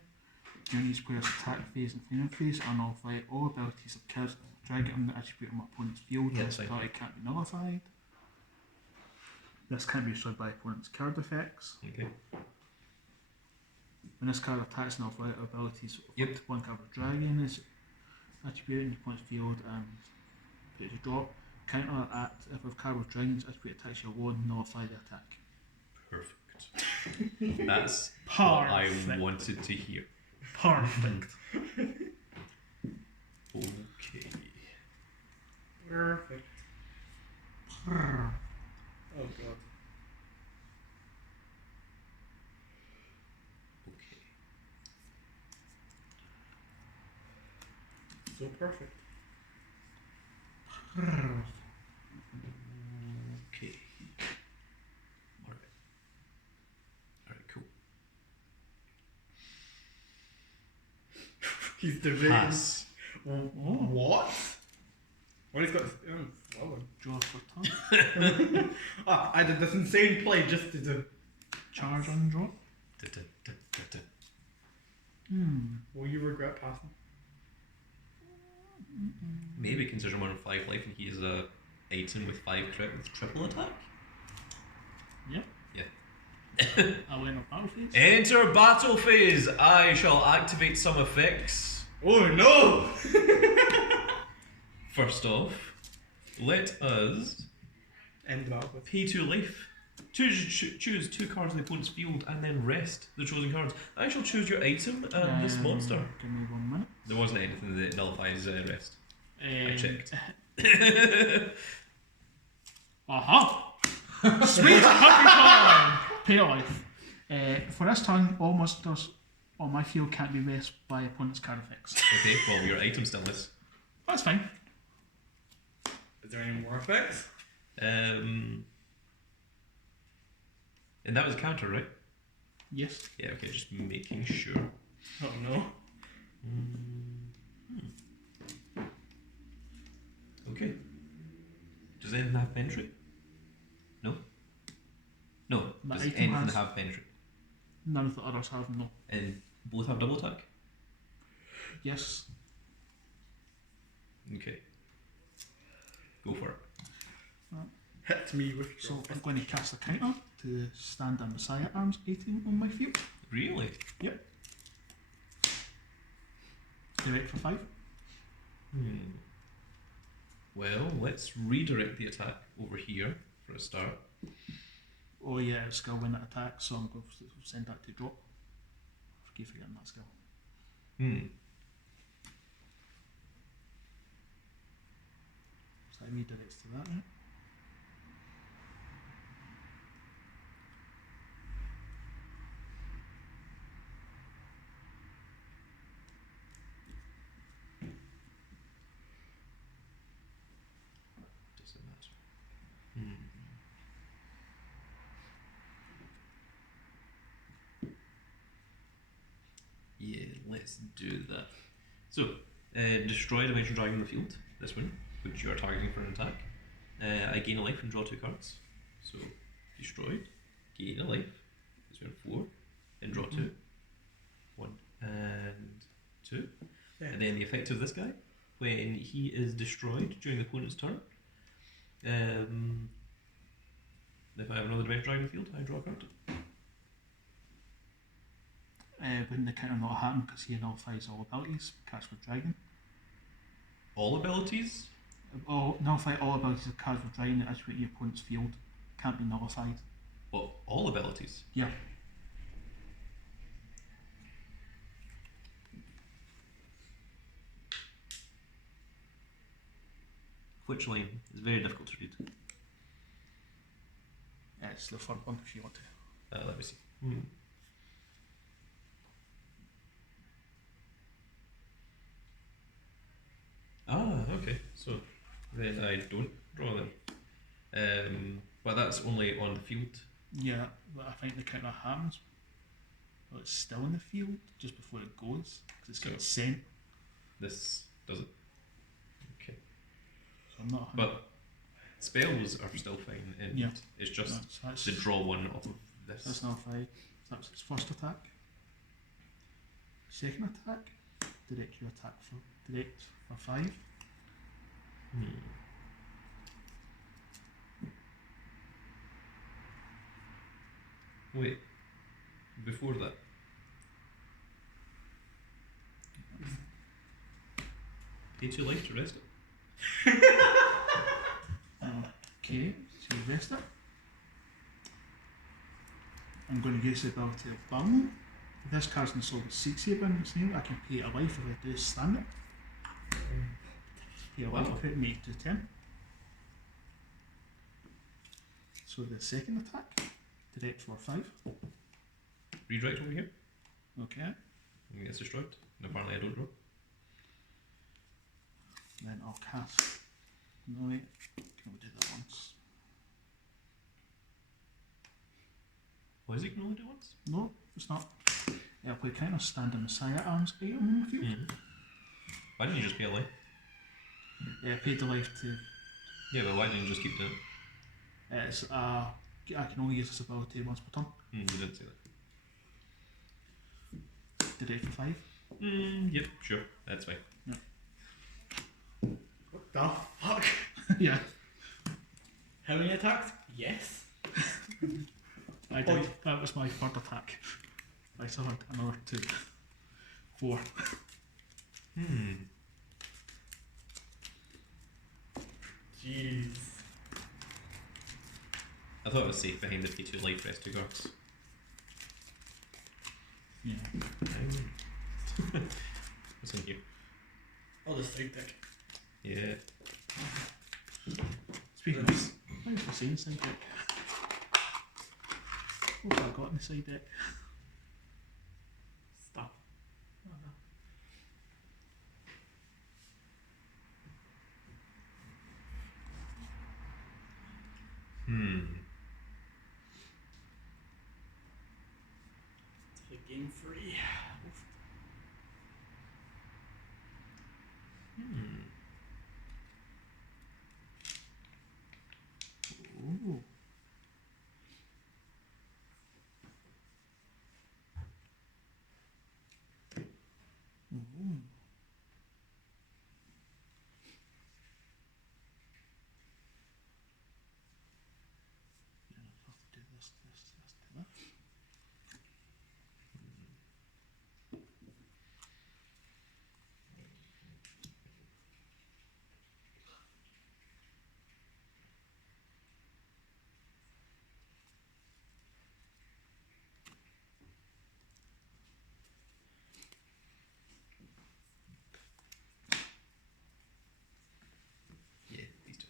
During each player's attack phase and final phase, I nullify all abilities of cards with dragon on the attribute on my opponent's field. Yeah, This that's fine. ability can't be nullified. This can be destroyed by opponent's card effects. Okay. When this card attacks and nullify abilities of Yep. up to 1 card with dragon is attribute in your opponent's field and put it to drop. Counter at if a card with dragon's attribute attacks your ward, nullify the attack. Perfect. That's what I wanted to hear. Perfect. Okay. Perfect. Oh god. Okay. So perfect. Okay. Alright. Alright, cool. He's the Pass. What? Well, he's got. Well, Draw for turn. I did this insane play just to do. Charge on draw. Will you regret passing? Maybe consider him on 5 life and he is a item with 5 crit with triple attack. Yep. Yeah. I went on battle phase. Enter battle phase. I shall activate some effects. Oh no! First off, let us End the battle with. pay 2 life. Choose 2 cards in the opponent's field and then rest the chosen cards. I shall choose your item and this monster. Give me 1 minute. There wasn't anything that nullifies rest. I checked. Aha! Sweet happy time! Pay life. For this turn, all monsters on my field can't be rest by opponent's card effects. Okay, well, your item still is. That's fine. Is there any more effects? And that was a counter, right? Yes. Yeah, okay, just making sure. Oh no. Okay. Does anything have penetrate? No? No. My Does item anything has- have penetrate? None of the others have, no. And both have double attack? Yes. Okay. Go for it. Hit me with So your I'm going to cast a counter to stand a Messiah Arms item on my field. Really? Direct for 5. Well, let's redirect the attack over here for a start. Oh yeah, it's skill when it attacks, so I'm going to send that to drop. I keep forgetting that skill. So that redirects to that, right? Doesn't matter. Yeah, let's do that. So, destroy the Dimension Dragon on the field, this one, which you are targeting for an attack. I gain a life and draw 2 cards. So, destroyed, gain a life, this one 4, and draw 2. 1 and 2. And then the effect of this guy, when he is destroyed during the opponent's turn, if I have another Dimension Dragon in the field, I draw a card. Wouldn't the counter not happen because he nullifies all abilities, cards with dragon? All abilities? Nullify all abilities of cards with dragon that activate your opponent's field. Can't be nullified. Well, all abilities? Yeah. Which line? It's very difficult to read. It's the front one if you want to. Let me see. Ah, okay. So then I don't draw them. But that's only on the field. Yeah, but I think the counter happens. Well, it's still in the field just before it goes because it's getting sent. This doesn't. Okay. So I'm not. But spells are still fine, and Yeah. it's just That's to draw one off of this. That's nullified. That's its first attack. Second attack, direct your attack for 5. Wait. Before that. Pay 2 life to rest it. Okay, so you rest it. I'm going to use the ability of Bumble. If this card's in the Soul 6 here, I can pay a life if I do stand it. Pay a life, crit, make to 10. So the second attack, direct for 5. Redirect over here. Okay. And it gets destroyed. And apparently I don't draw. Then I'll cast. No, wait. Can we do that once? Why is it can only do once? No, it's not. I'll play kind of standing Messiah Arms item on the field. Why didn't you just pay a life? Yeah, paid the life to. Yeah, but why didn't you just keep doing it? It's I can only use this ability once per turn. You didn't say that. Direct for 5. Yep, sure. That's fine. What the fuck? Yeah. How many attacks? Yes. I did. That was my third attack. I still had another 2. 4. Jeez. I thought it was safe behind the P2 life rest 2 guards. Yeah. What's in here? I'll just side deck. Yeah. Speaking of, thanks for saying side deck? What have I got in the side deck? Stuff. Take game 3. Ooh. Ooh. Yeah, I'll have to do this, do that. Yeah, these two.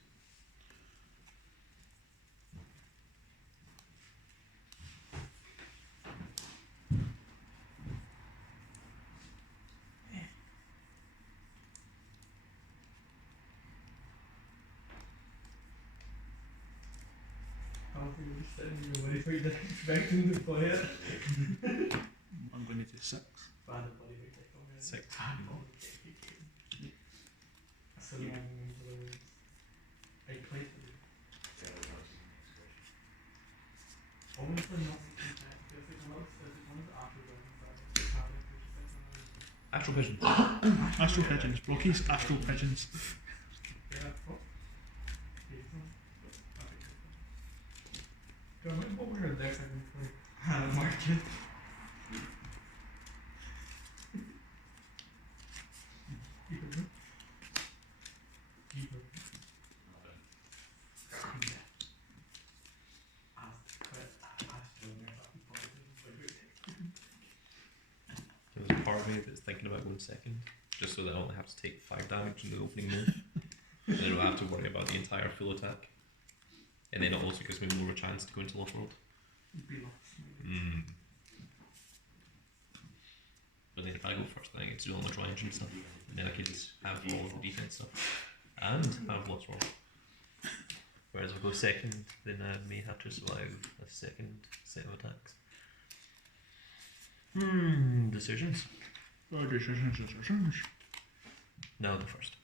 I don't think you're just sitting in your Buddyfight deck expecting to play it. I'm going to do 6. Bad at Buddyfight deck already. 6. So long for those. I played it. Honestly, not too bad. Because it's one of the after dragons that it's happening to Astral Vision. Astral Pigeons. Blockies, Astral Pigeons. Yeah, what? Do I remember what we were there second for Hannah Market? There's a part of me that's thinking about going second, just so that I only have to take 5 damage in the opening move. And then I don't have to worry about the entire full attack. And then it also gives me more of a chance to go into Lost World. But then if I go first, then I get to do all my tri-engine stuff. And then I can just have all of the defense stuff. And have Lost World. Whereas if I go second, then I may have to survive a second set of attacks. Decisions. Decisions. Now the first.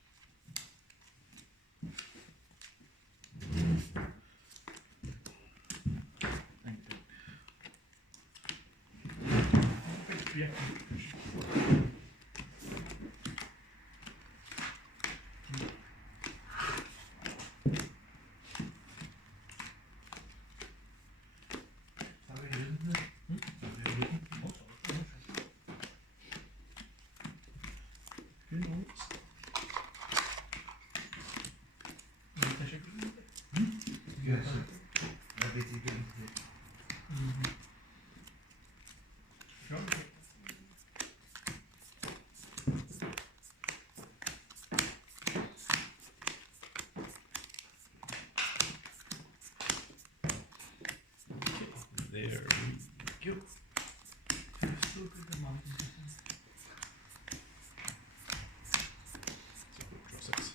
Yeah. Who knows? Yes. There we go. So draw 6.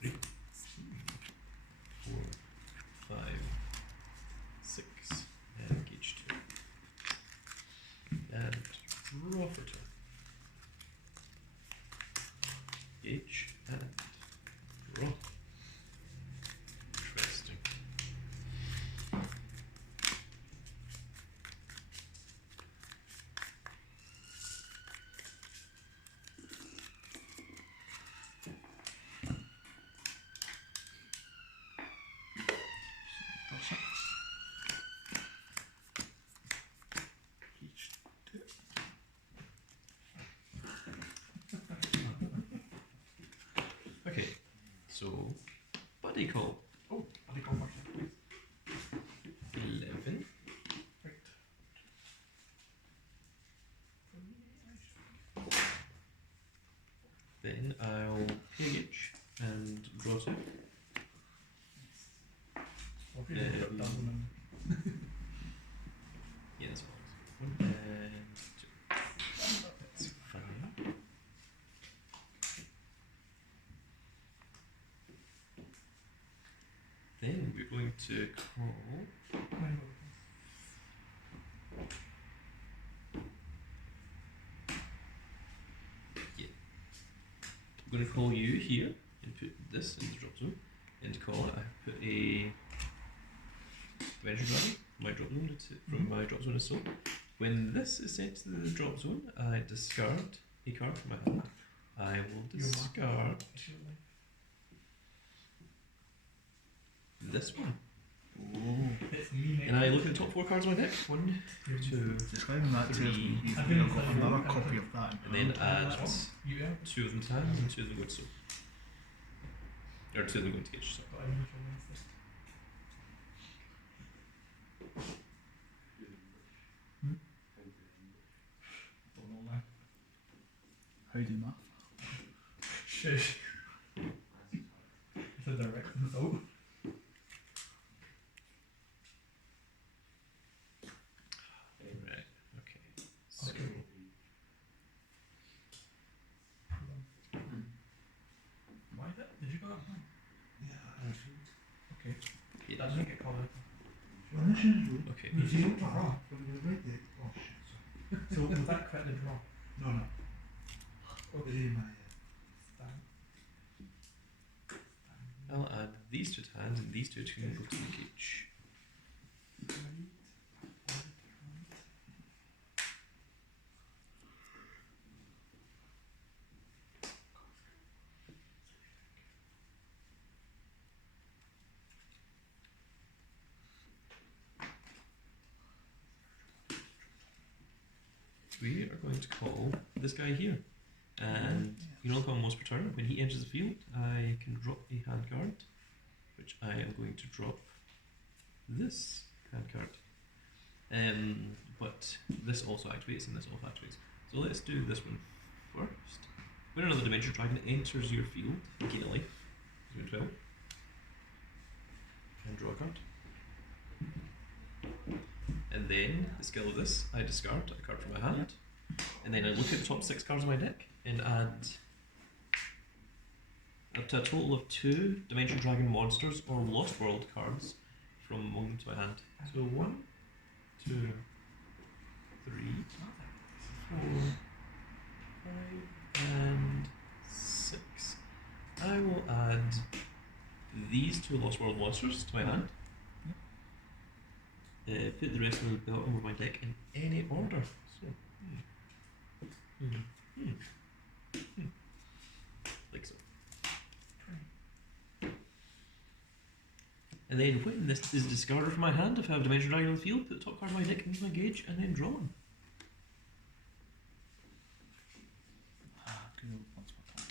2, 3, 4, 5, 6, and gauge 2. And draw for turn. Gauge and draw. Interesting. Draw 6. Each 2. Okay, so buddy call. Oh, I'll be going first, please. 11. Right. Then I'll pay gauge and draw 2. Got double them. Yeah, that's fine. 1 and 2. That's fine. Then we're going to call. I'm going to call you here and put this in the drop zone. And to call it, I put a Dimension Dragon from my drop zone from my drop zone as so. When this is sent to the drop zone, I discard a card from my hand. I will discard this one. It's me. And I look at the top 4 cards of my deck. 1, 2, Describing that tells me you've I've either been got playing another more copy of that. and then add You yeah. 2 of them to hands and 2 of them go to soul. Or 2 of them go to cage, sorry. Got a neutral Wednesday. Don't know now. How do you math? Shush. It's a direct result. Right, okay. So, Okay. Why is that? Did you go that far? Okay. yeah, That doesn't get called out. okay. Did you draw? So was that correct the draw? No, no. What was in my Stan. I'll add these 2 to hands and these 2 to go to the cage. We are going to call this guy here. And you know, upon most per turn, when he enters the field, I can drop a hand card, which I am going to drop this hand card. But this also activates and this also activates. So let's do this one first. When another Dimension Dragon enters your field, you gain a life. So 12. And draw a card. And then the skill of this, I discard a card from my hand. And then I look at the top 6 cards of my deck and add up to a total of 2 Dimension Dragon monsters or Lost World cards from among them to my hand. So 1, 2, 3, 4, 5, and 6. I will add these 2 Lost World monsters to my hand. Put the rest of the bottom of my deck in any order. So, like so. And then when this is discarded from my hand, if I have Dimension Dragon on the field, put the top card of my deck into my gauge and then draw one. Good old once more time.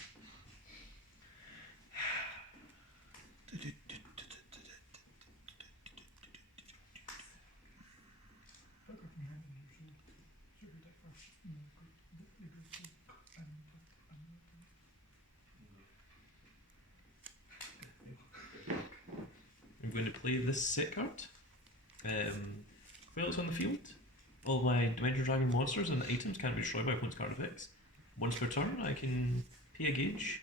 I'm going to play this set card. While it's on the field, all my Dimension Dragon monsters and items can't be destroyed by opponent's card effects. Once per turn, I can pay a gauge,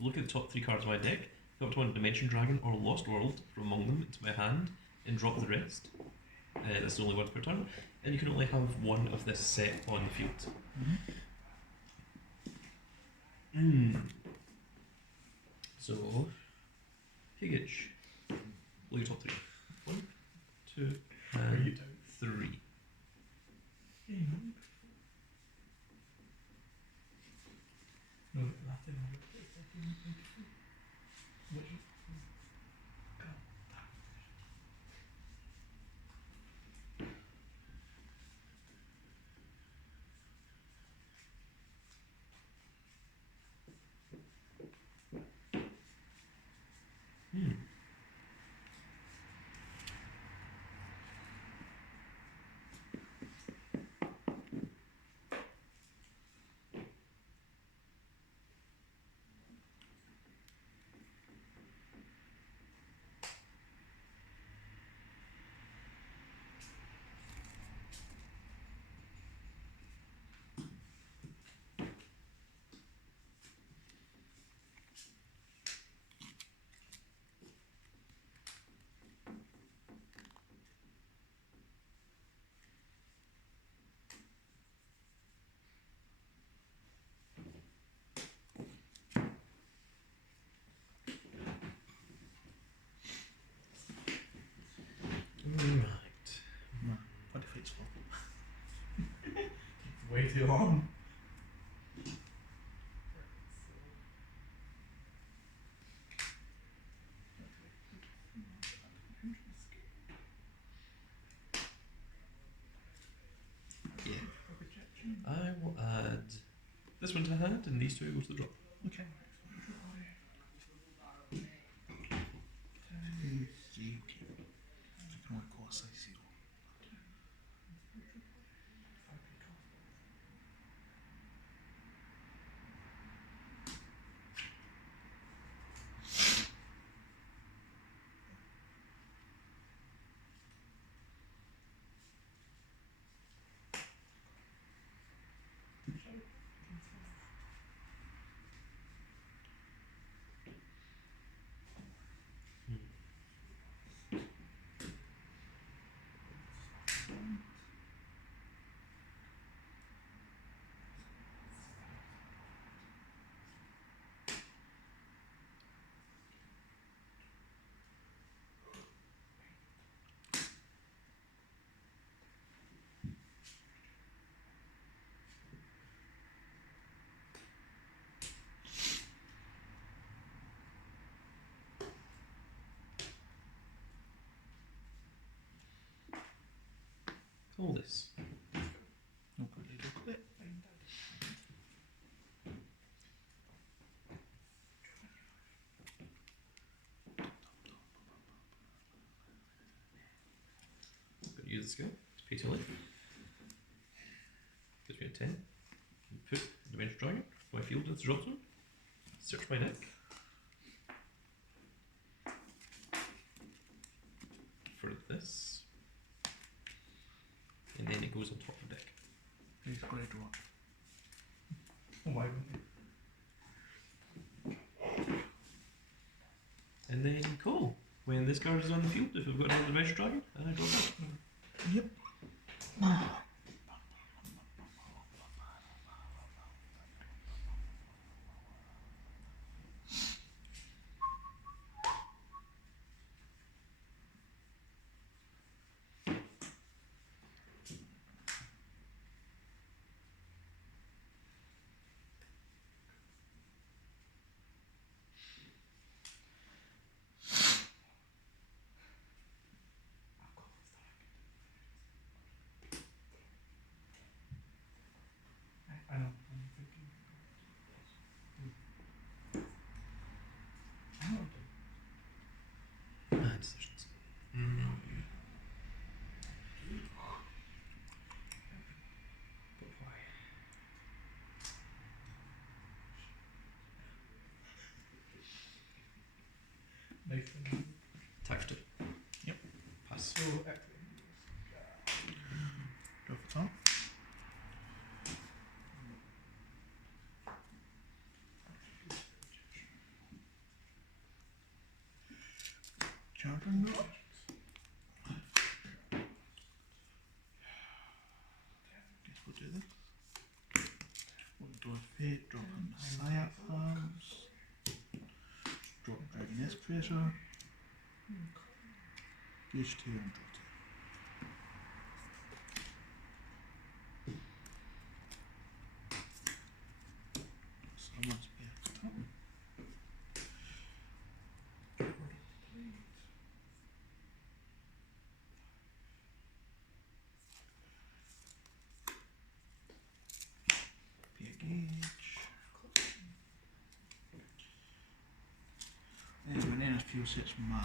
look at the top 3 cards of my deck, pick up to one Dimension Dragon or Lost World from among them into my hand, and drop the rest. That's only once per turn, and you can only have 1 of this set on the field. So, Higgage. Look at top 3. 1, 2, and 3. No, that didn't work. Which too long. Yeah. I will add this one to hand, and these two go to the drop. Okay. See, okay. I can only call a size 0. All this. Nobody look at it. Got to use the skill. It's pay to live. Gives me a 10. Put Dimension Dragon, my field into the drop zone. Search my deck. For this. And then it goes on top of the deck. He's got to drop. Oh my god. And then cool. When this card is on the field, if I've got another Dimension Dragon, I draw that. Yep. I know. I'm thinking. I know. Decisions. But why? Nice thing. Tax 2. Yep. Pass. So, Drop it top. Charging up. Guess we'll do this. We'll do a fate, drop in Messiah arms. Drop Dragoness Pressure. Gauge 2 and draw 2. Someone's back top. Be a gauge. Anyway, then a few sets my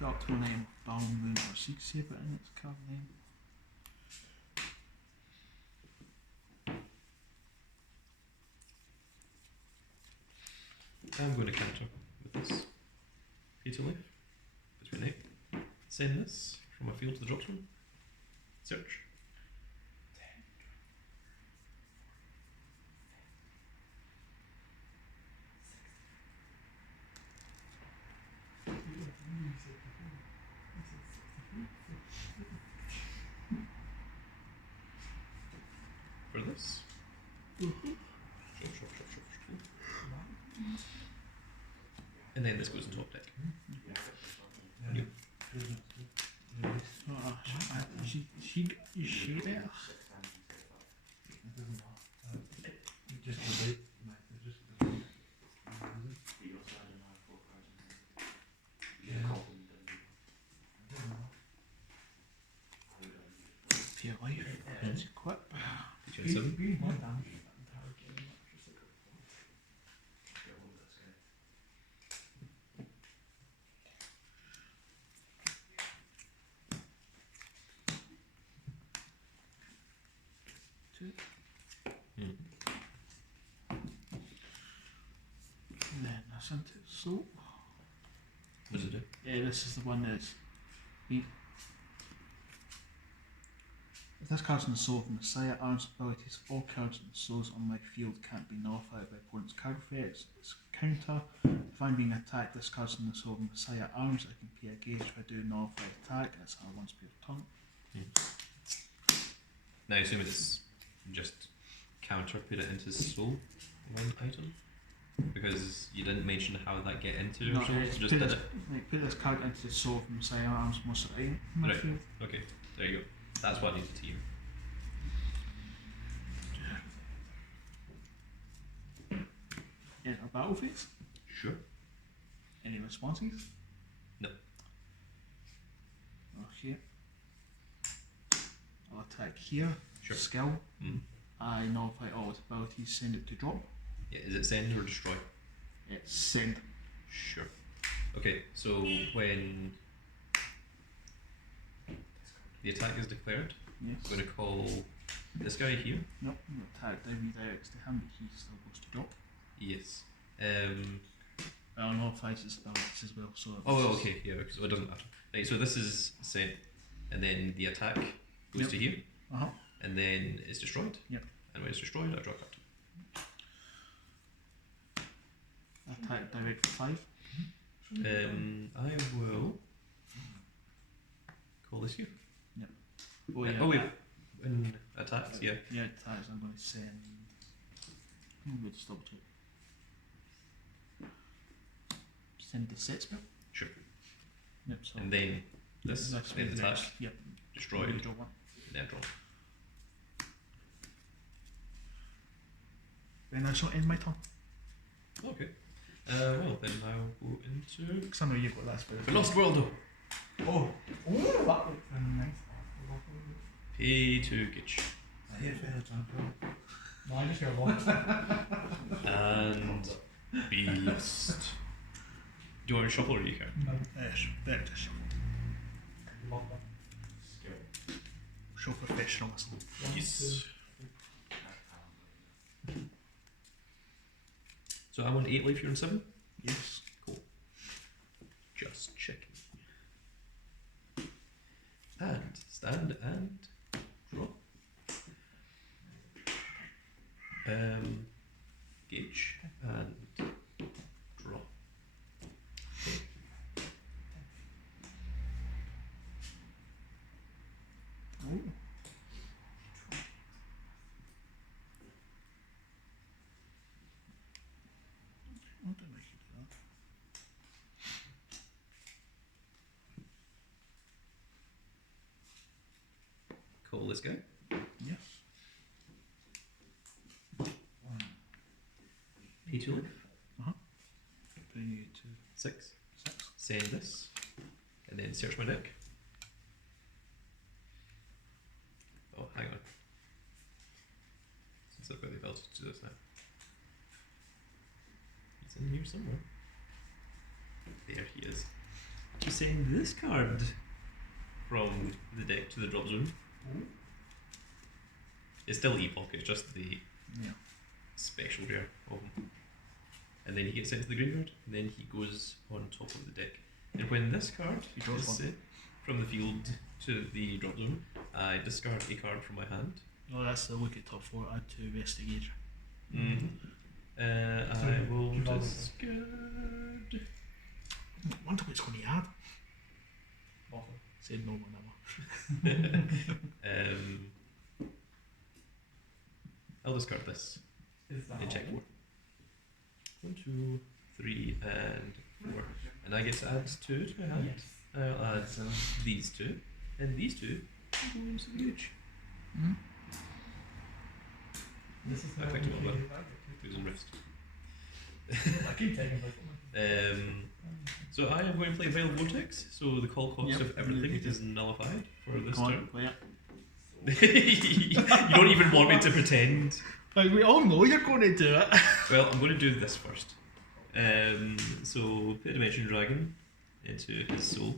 got to a name of Bound Moon or Seek Saber in its card name. I'm going to counter with this. Pay to life. Between 8. Send this from my field to the drop zone. Search. For this. And then this goes on top deck. Yep. Oh, she better. Let's equip. Feature in 7. Being one damage in that entire game. That's just like Get hold of this guy. And then I sent it so. What does it do? Yeah, this is the one that's. If this card's in the Soul of Messiah, arms abilities, all cards in the souls on my field can't be nullified by opponent's card effects. It's a counter. If I'm being attacked, this card's in the Soul of Messiah arms, I can pay a gauge if I do a nullified attack, and it's on a once per turn. Now, I assume it's just counter, put it into soul one item? Because you didn't mention how that get into your soul, it's just put did this, it. like, put this card into the Soul of Messiah arms most of the time in my Right. field. Okay, there you go. That's what I needed to hear. Enter battle phase. Sure. Any responses? No. Okay. I'll attack here. Sure. Skill. Mm. I nullify all its abilities, send it to drop. Yeah, is it send or destroy? It's send. Sure. Okay, so when the attack is declared, Yes. I'm going to call this guy here. Nope, no attack down redirects to him, but he still goes to drop. Yes. I'll nullify its abilities as well, so. Oh, okay, yeah, so it doesn't matter. Right, so this is sent, and then the attack goes Yep. to here, Uh-huh. and then it's destroyed. Yep. And when it's destroyed, I draw a card. Attack direct for 5. I will call this here. Oh, yeah. Oh wait, in attacks, yeah. Yeah, attacks, I'm going to send. We'll just double check. Send the set spell. Sure. Yep, so. And then this, That's then the attack, next. Yep. destroyed, Draw one. then draw. Then I shall end my turn. Okay. Well, then I'll go into Because I know you've got that spell. the Lost World. oh, that looks nice. Pay to Gitch. I hate fair example. No, I just hear a lot. And Beast. Do you want to shuffle or do you care? Yes, better show. Love that. Skill. Show professionalism. Yes. So I'm on 8 life, you're on 7? Yes. Cool. Just checking. And stand and draw. Gauge and draw. Okay. Oh. What did I do that? Call this guy. Yes. Pay to life. Bring you to 6. 6. Send this. And then search my deck. Oh, hang on. Since I've got the ability to do this now. He's in here somewhere. There he is. To send this card from the deck to the drop zone. It's still Epoch, it's just the Yeah. special rare of him. And then he gets sent to the graveyard, and then he goes on top of the deck. And when this card He draws is one. sent from the field to the drop zone, I discard a card from my hand. Oh, that's the look at top 4. Add to investigate. Mm-hmm. So I will you roll- discard. I wonder what it's going to add. Awesome. Said no one ever. I'll discard this Is that and check all? 4. 1, 2, 3, and 4. And I get to add 2 to my hand. Yes. I'll add these 2, and these 2 will go into the huge. Mm-hmm. This is I how picked we it up, do but- that. Who's in wrist. I keep taking this one. So I am going to play Veil Vortex, so the call cost Yep. of everything Mhm. is nullified for this Come on, turn. play it. You don't even want me to pretend. Like, we all know you're going to do it. Well, I'm going to do this first. So put a Dimension Dragon into his soul.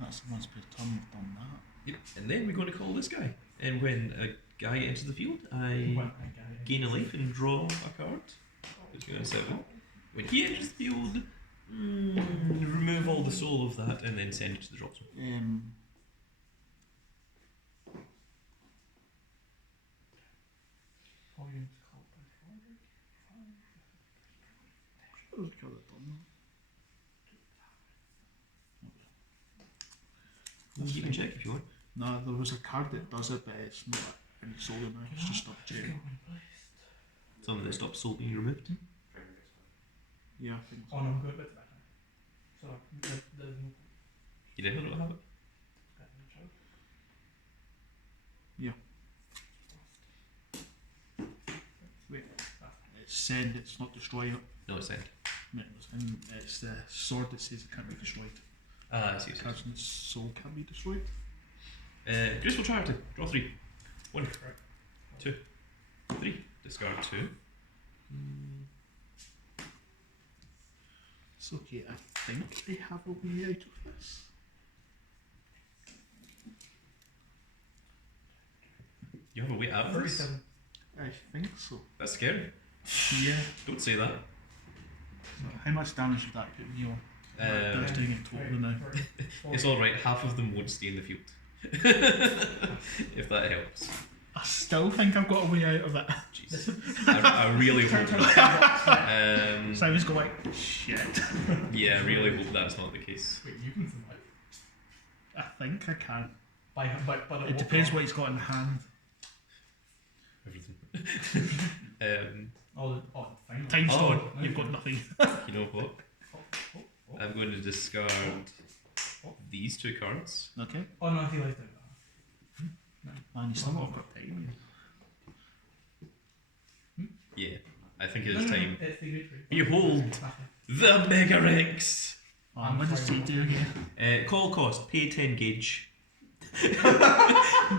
That's the once per turn we've done that. Yep. And then we're going to call this guy. And when a guy enters the field, I gain a life and draw a card. It's going to 7. When he enters the field, remove all the soul of that and then send it to the drop zone. You can check if you want. No, there was a card that does it, but it's not any soul in it, it's just not jail. Something that stops soul being removed. Yeah, I think so. Oh no, I'm good with that. So there's no. You definitely don't have it? Wait, it's send, it's not destroy it. No, it's send. No, and it's the sword that says it can't be destroyed. Ah, I see. Cards in its soul can't be destroyed. Graceful Charity. Draw 3. 1, 2, 3. Discard 2. It's okay, I think they have a way out of this. You have a way out of this? 37. I think so. That's scary. Yeah. Don't say that. How much damage would that put me on? That's doing it totally now. It's alright, half of them won't stay in the field. If that helps. I still think I've got a way out of it. Jeez. I really hope not. Simon's going like, shit. Yeah, I really hope that's not the case. Wait, you can survive. I think I can. But It depends what he's got in hand. Everything. Fine. Time stone, Oh. you've got nothing. You know what? I'm going to discard these 2 cards. Okay. Oh no, I feel like that. Man, you still got time. Yeah, I think it is time. It's the great trade. Behold the Mega Rex! What does he do again? Call cost, pay 10 gauge.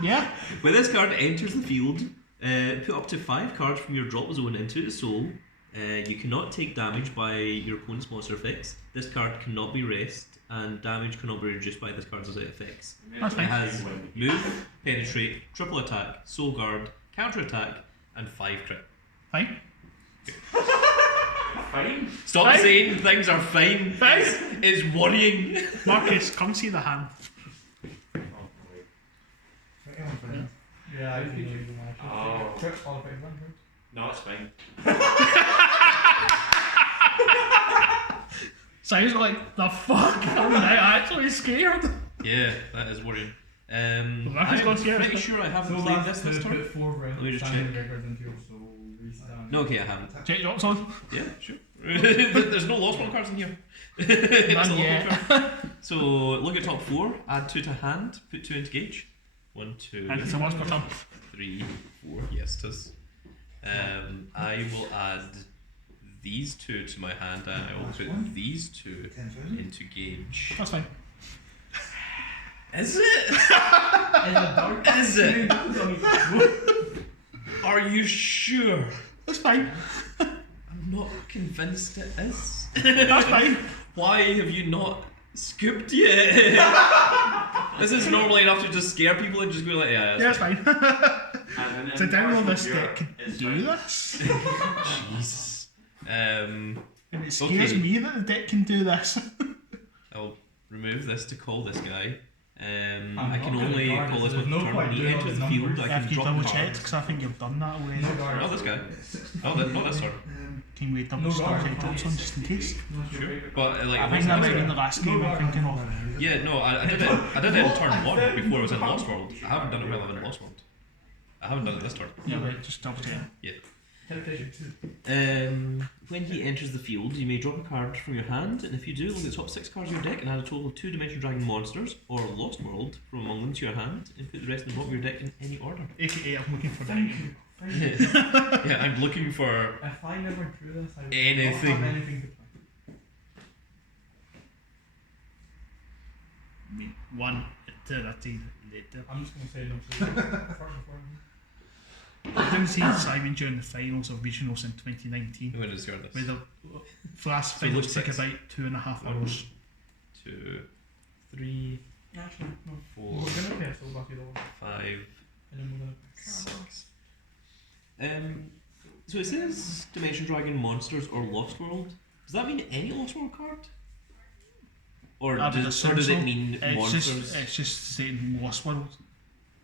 Yeah. When this card enters the field, put up to 5 cards from your drop zone into its soul. You cannot take damage by your opponent's monster effects. This card cannot be rest, and damage cannot be reduced by this card's effects. That's It fine. has move, penetrate, triple attack, soul guard, counter attack, and 5 crit. Fine. Fine. Stop Fine. saying things are fine. Fine. It's worrying. Marcus, come see the hand. Yeah, I feel like Oh. Quick, all about one, right? No, it's fine. Simon's like, the fuck? I'm now actually scared. Yeah, that is worrying. Marcus I'm got scared. pretty sure I haven't played this turn. Put 4 rounds. Let me just standing check. records into your soul, restand. No, okay, I haven't. Check drops on. Yeah, sure. There's no Lost World cards in here. It's a None Lost yet. World card. So look at top 4, add 2 to hand, put 2 into gauge. 1, 2, And it's a once per turn. 3, 4. Yes, it is. I will add these 2 to my hand, and I will put these 2 10,000? into gauge. That's fine. Is it? Is it? Are you sure? That's fine. I'm not convinced it is. That's fine. Why have you not scooped yet? This is normally enough to just scare people and just go like, yeah, Yeah, that's fine. And So down on this computer deck can is do fine. this. Jesus. And it scares Okay. me that the deck can do this. I'll remove this to call this guy. I not can gonna only guard call this, this there's one no turn. point When he doing all enters the the field, numbers. I can If you drop double the checked, card. because I think you've done that already. No guard. Oh, this guy. Oh, not this turn. Can we double No start guard. check drops on just in case? Sure. But like, I it think that wasn't might this be turn. the last game I'm thinking of. Yeah, no, I did it. I did it in turn 1 before I was in Lost World. I haven't done it while I'm in Lost World. I haven't done it this turn. Yeah, wait, just double check. Teleportation 2. When he enters the field, you may drop a card from your hand, and if you do, look at the top 6 cards of your deck and add a total of 2 Dimension Dragon monsters or Lost World from among them to your hand, and put the rest in the bottom of your deck in any order. AKA, I'm looking for Thank that. you. Thank you. Yeah, I'm looking for. If I never drew this, I would Anything. not have anything to play. one eternity later. I'm just going to say no. I didn't see Simon during the finals or regionals in 2019. I'm going to discard this. Where the last So finals what's took six? about 2.5 hours. 2, 3, Actually, no. 4, We're going to play a soul back either one. 5, And then we're going to 6. So it says Dimension Dragon Monsters or Lost World. Does that mean any Lost World card? Or I would does assume it so. mean monsters? It's just saying Lost World.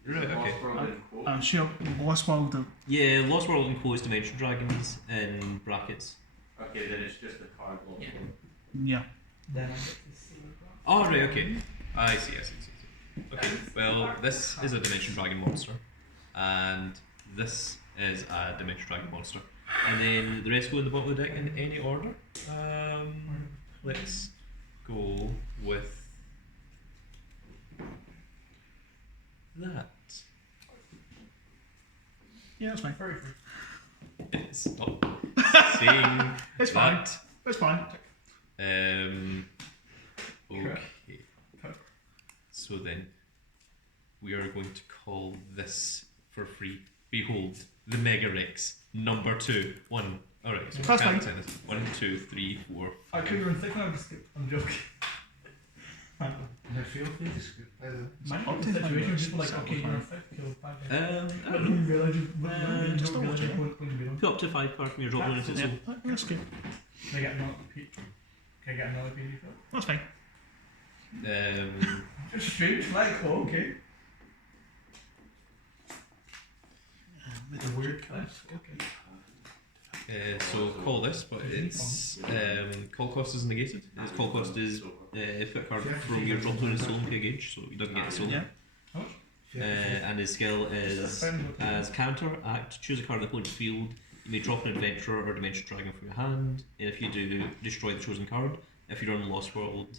Right, okay. Lost World in quote. I'm sure Lost World. Yeah, Lost World enclosed Dimension Dragons in brackets. Okay, then it's just the card Lost Yeah. World. Yeah. Then I get to see it. Oh, right, okay. I see. Okay, well, this is a Dimension Dragon monster, and this is a Dimension Dragon monster. And then the rest go in the bottom of the deck in any order. Let's go with that. Yeah, that's fine. Very free. Stop saying It's fine. that. It's fine. Okay. So then, we are going to call this for free. Behold, the Mega Rex number 2. 1. Alright, so That's I can't fine. say this. 1, 2, 3, 4. I could run 6 and I would skip. I'm joking. And I feel free to skip by the Man, up the to 5 situation was minutes, just like, it's okay, fine. you're on 5, kill 5 I guys. don't But know. you realise you just don't double realise check. you're going to be on. Put up to 5 cards from your drop zone until Yeah, so. that's good. Can I get another P? Can I get another PD for it? That's fine. Just strange, like, oh, okay. With The weird cards. Okay. So call this, but its call cost is negated. Its call cost is put a card from your drop zone and soul and pay a gauge, so he doesn't get a soul. Yeah. How much? And his skill is as counter act. Choose a card in the opponent's field. You may drop an adventurer or dimension dragon from your hand. And if you do, destroy the chosen card. If you're on Lost World,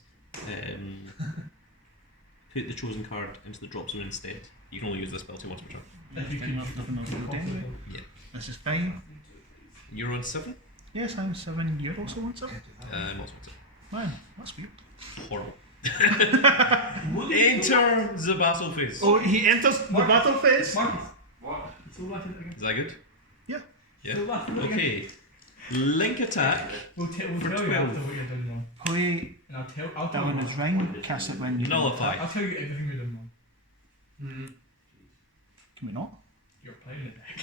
put the chosen card into the drop zone instead. You can only use this ability once per turn. If you can anyway. This is fine. You're on 7. Yes, I'm 7. You're also on 7. I'm also on 7. Man, that's weird. Horrible. Enter the battle phase. Oh, he enters the battle phase. Marcus, What? so laugh it again. Is that good? Yeah. Yeah. So laugh it again. Okay. Link attack. We'll For tell you 12. after what you've done wrong. Play And I'll tell you. down his ring, cast it when you Nullify. I'll tell you everything you've done wrong. Can we not? You're playing the deck.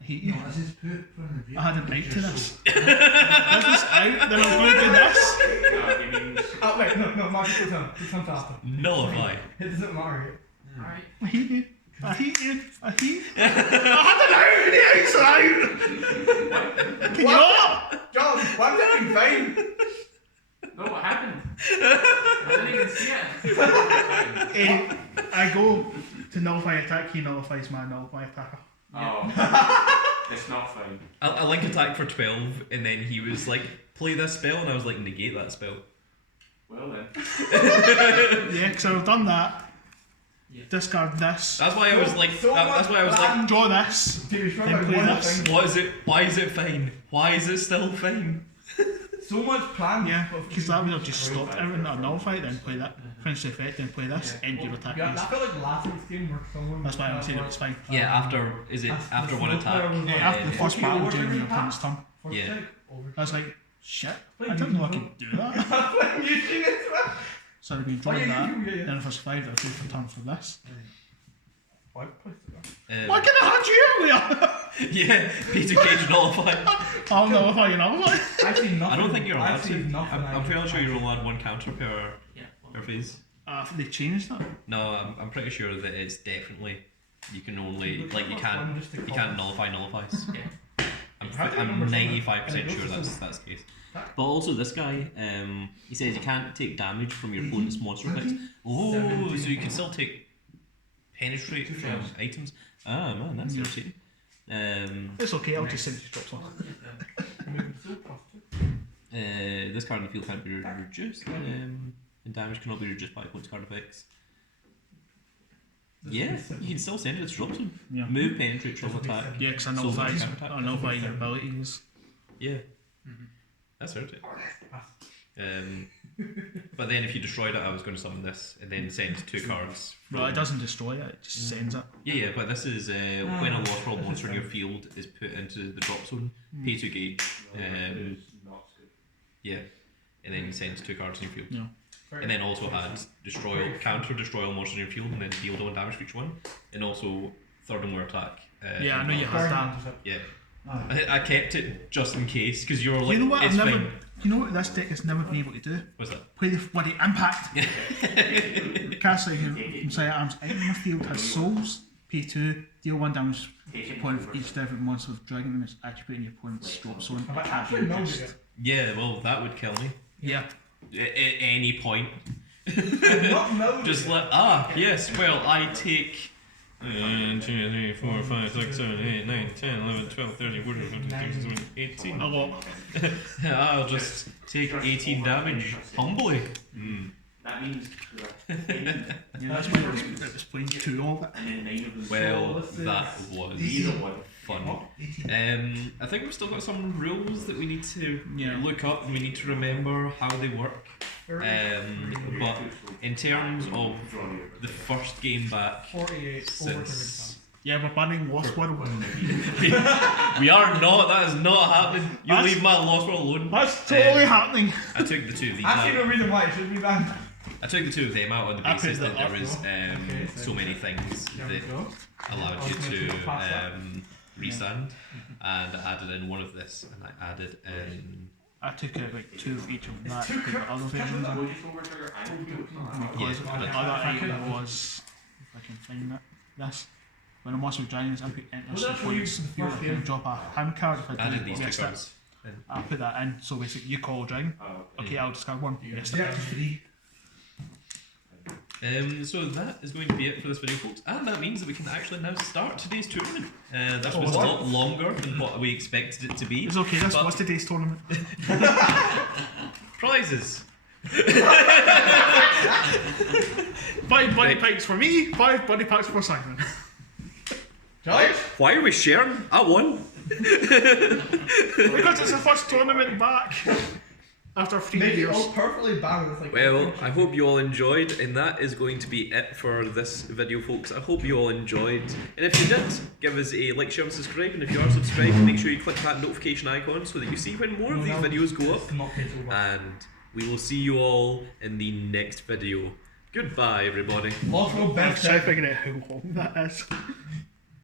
I hate you. No, this is put from the I had a right to this. This is out, then I'm going to do this. He means Oh, wait, no, Marcus, go tell him. Go tell him after. Nullify. It doesn't matter yet. Alright. I hate you. I hate you. I hate you. I had an out the outside. Can you not? John, why am I fine? no, what happened? I didn't even see it. I go to nullify attack, he nullifies my nullify attacker. Oh, it's not fine. A link attack for 12, and then he was like, play this spell, and I was like, negate that spell. Well then. Yeah, because I've done that. Yeah. Discard this. That's why I was like, that's why I was like, Draw this. Dude, it's Then like play one this. thing. what is it? Why is it fine? Why is it still fine? So much planned. Yeah, because that would have just stopped everything. I'd nullify it, then play that. Finish the effect, then play this. End your attack. Yeah, I phase. felt like last week's game where someone. That's why I'm saying it's fine. Yeah, after is it after one attack? Yeah, after the first Okay, battle over during every your opponent's turn. First Yeah. take, over. I was like, shit, I didn't know I could do that. You seen it? So I've been Oh, drawing yeah, that. yeah. Then if I survived, I'd do for turn for this. Why placed it Why can I had you earlier? Yeah, Peter Cage nullify. I'll nullify you nullify. there? I've seen nothing. I don't think you're allowed I've to. seen nothing. I'm fairly sure you're allowed one counter per Yeah. phase. They changed that. No, I'm pretty sure that it's definitely you can only like you can't nullify nullifies. Yeah. I'm 95% sure that's the case. But also this guy, he says you can't take damage from your opponent's monster effects. Oh, so you can still take penetrate from items. Ah man, that's Yeah. irritating. It's okay, I'll just send you drops on. This card in the field can't be reduced. And damage cannot be reduced by opponent's card effects. Yeah, you can still send it to drop zone. Yeah. Move, penetrate, trouble attack. Yeah, because I So nullify counter attack. your abilities. Yeah. That's irritating. But then if you destroyed it, I was going to summon this and then send 2 cards. No, it doesn't destroy it, it just sends it. Yeah, but this is when a Lost World monster in your field is put into the drop zone, pay 2 gauge. Yeah, and then send 2 cards in your field. Yeah. And then also had counter destroy all monsters in your field and then deal 1 damage for each one. And also third and more attack. Yeah, I know you had that. Yeah. I kept it just in case because you were like, You know what? it's fine. You know what this deck has never been able to do? What's that? Play the bloody impact. Cast like Messiah Arms item in the field has souls. Pay 2, deal 1 damage point for each different monster with dragon and its attribute in your opponent's drop zone. Have I It can't be actually known reduced. it? Yeah, well, that would kill me. Yeah. At any point. I've not known Just it. like, yes, well, I take 1, 2, 3, 4, 5, 6, 7, 8, 9, 10, 11, 12, 13, 14, 15, 16, 17, 18. A lot. I'll just take 18 damage humbly. That means Yeah, that's why it was playing 2 of it. and then 9 of them. Well, this is- that was Either one. fun. 18. I think we've still got some rules that we need to Yeah. look up and we need to remember how they work. But in terms of the first game back, 48 over since Yeah, we're banning Lost World. we are not. That is not happening. You That's- leave my Lost World alone. That's totally happening. I took the 2 of these I see no out. reason why it should be banned. I took the 2 of them out on the I put basis that that there up, was Okay, so many things There we that go. allowed you to Pass that. restand, and I added in one of this, and I added in. I took out like 2 of each of that. Two Put the other versions in. Would you still work your iron? Because Yeah, the but- other item was, if I can find it, this. When a monster with dragons, input enters the points in the field, I can drop a hand card if I I do did these 2 yes, that- cards. I put that in, so basically you call a dragon. Oh, Okay, I'll discard 1. Yes, Yeah, 3. So that is going to be it for this video, folks, and that means that we can actually now start today's tournament. This was a what? lot longer than what we expected it to be. It's okay, this But- was today's tournament. Prizes. 5 buddy packs for me, 5 buddy packs for Simon. George? Why are we sharing? I won. Because it's the first tournament back after 3 Make it years. all perfectly balanced. Like Well, I hope you all enjoyed, and that is going to be it for this video, folks. I hope you all enjoyed, and if you did, give us a like, share, and subscribe. And if you are subscribed, make sure you click that notification icon so that you see when more of these videos go up. It's not paid over. And we will see you all in the next video. Goodbye, everybody. Lost World I'm best trying to deck. figure out how long that is.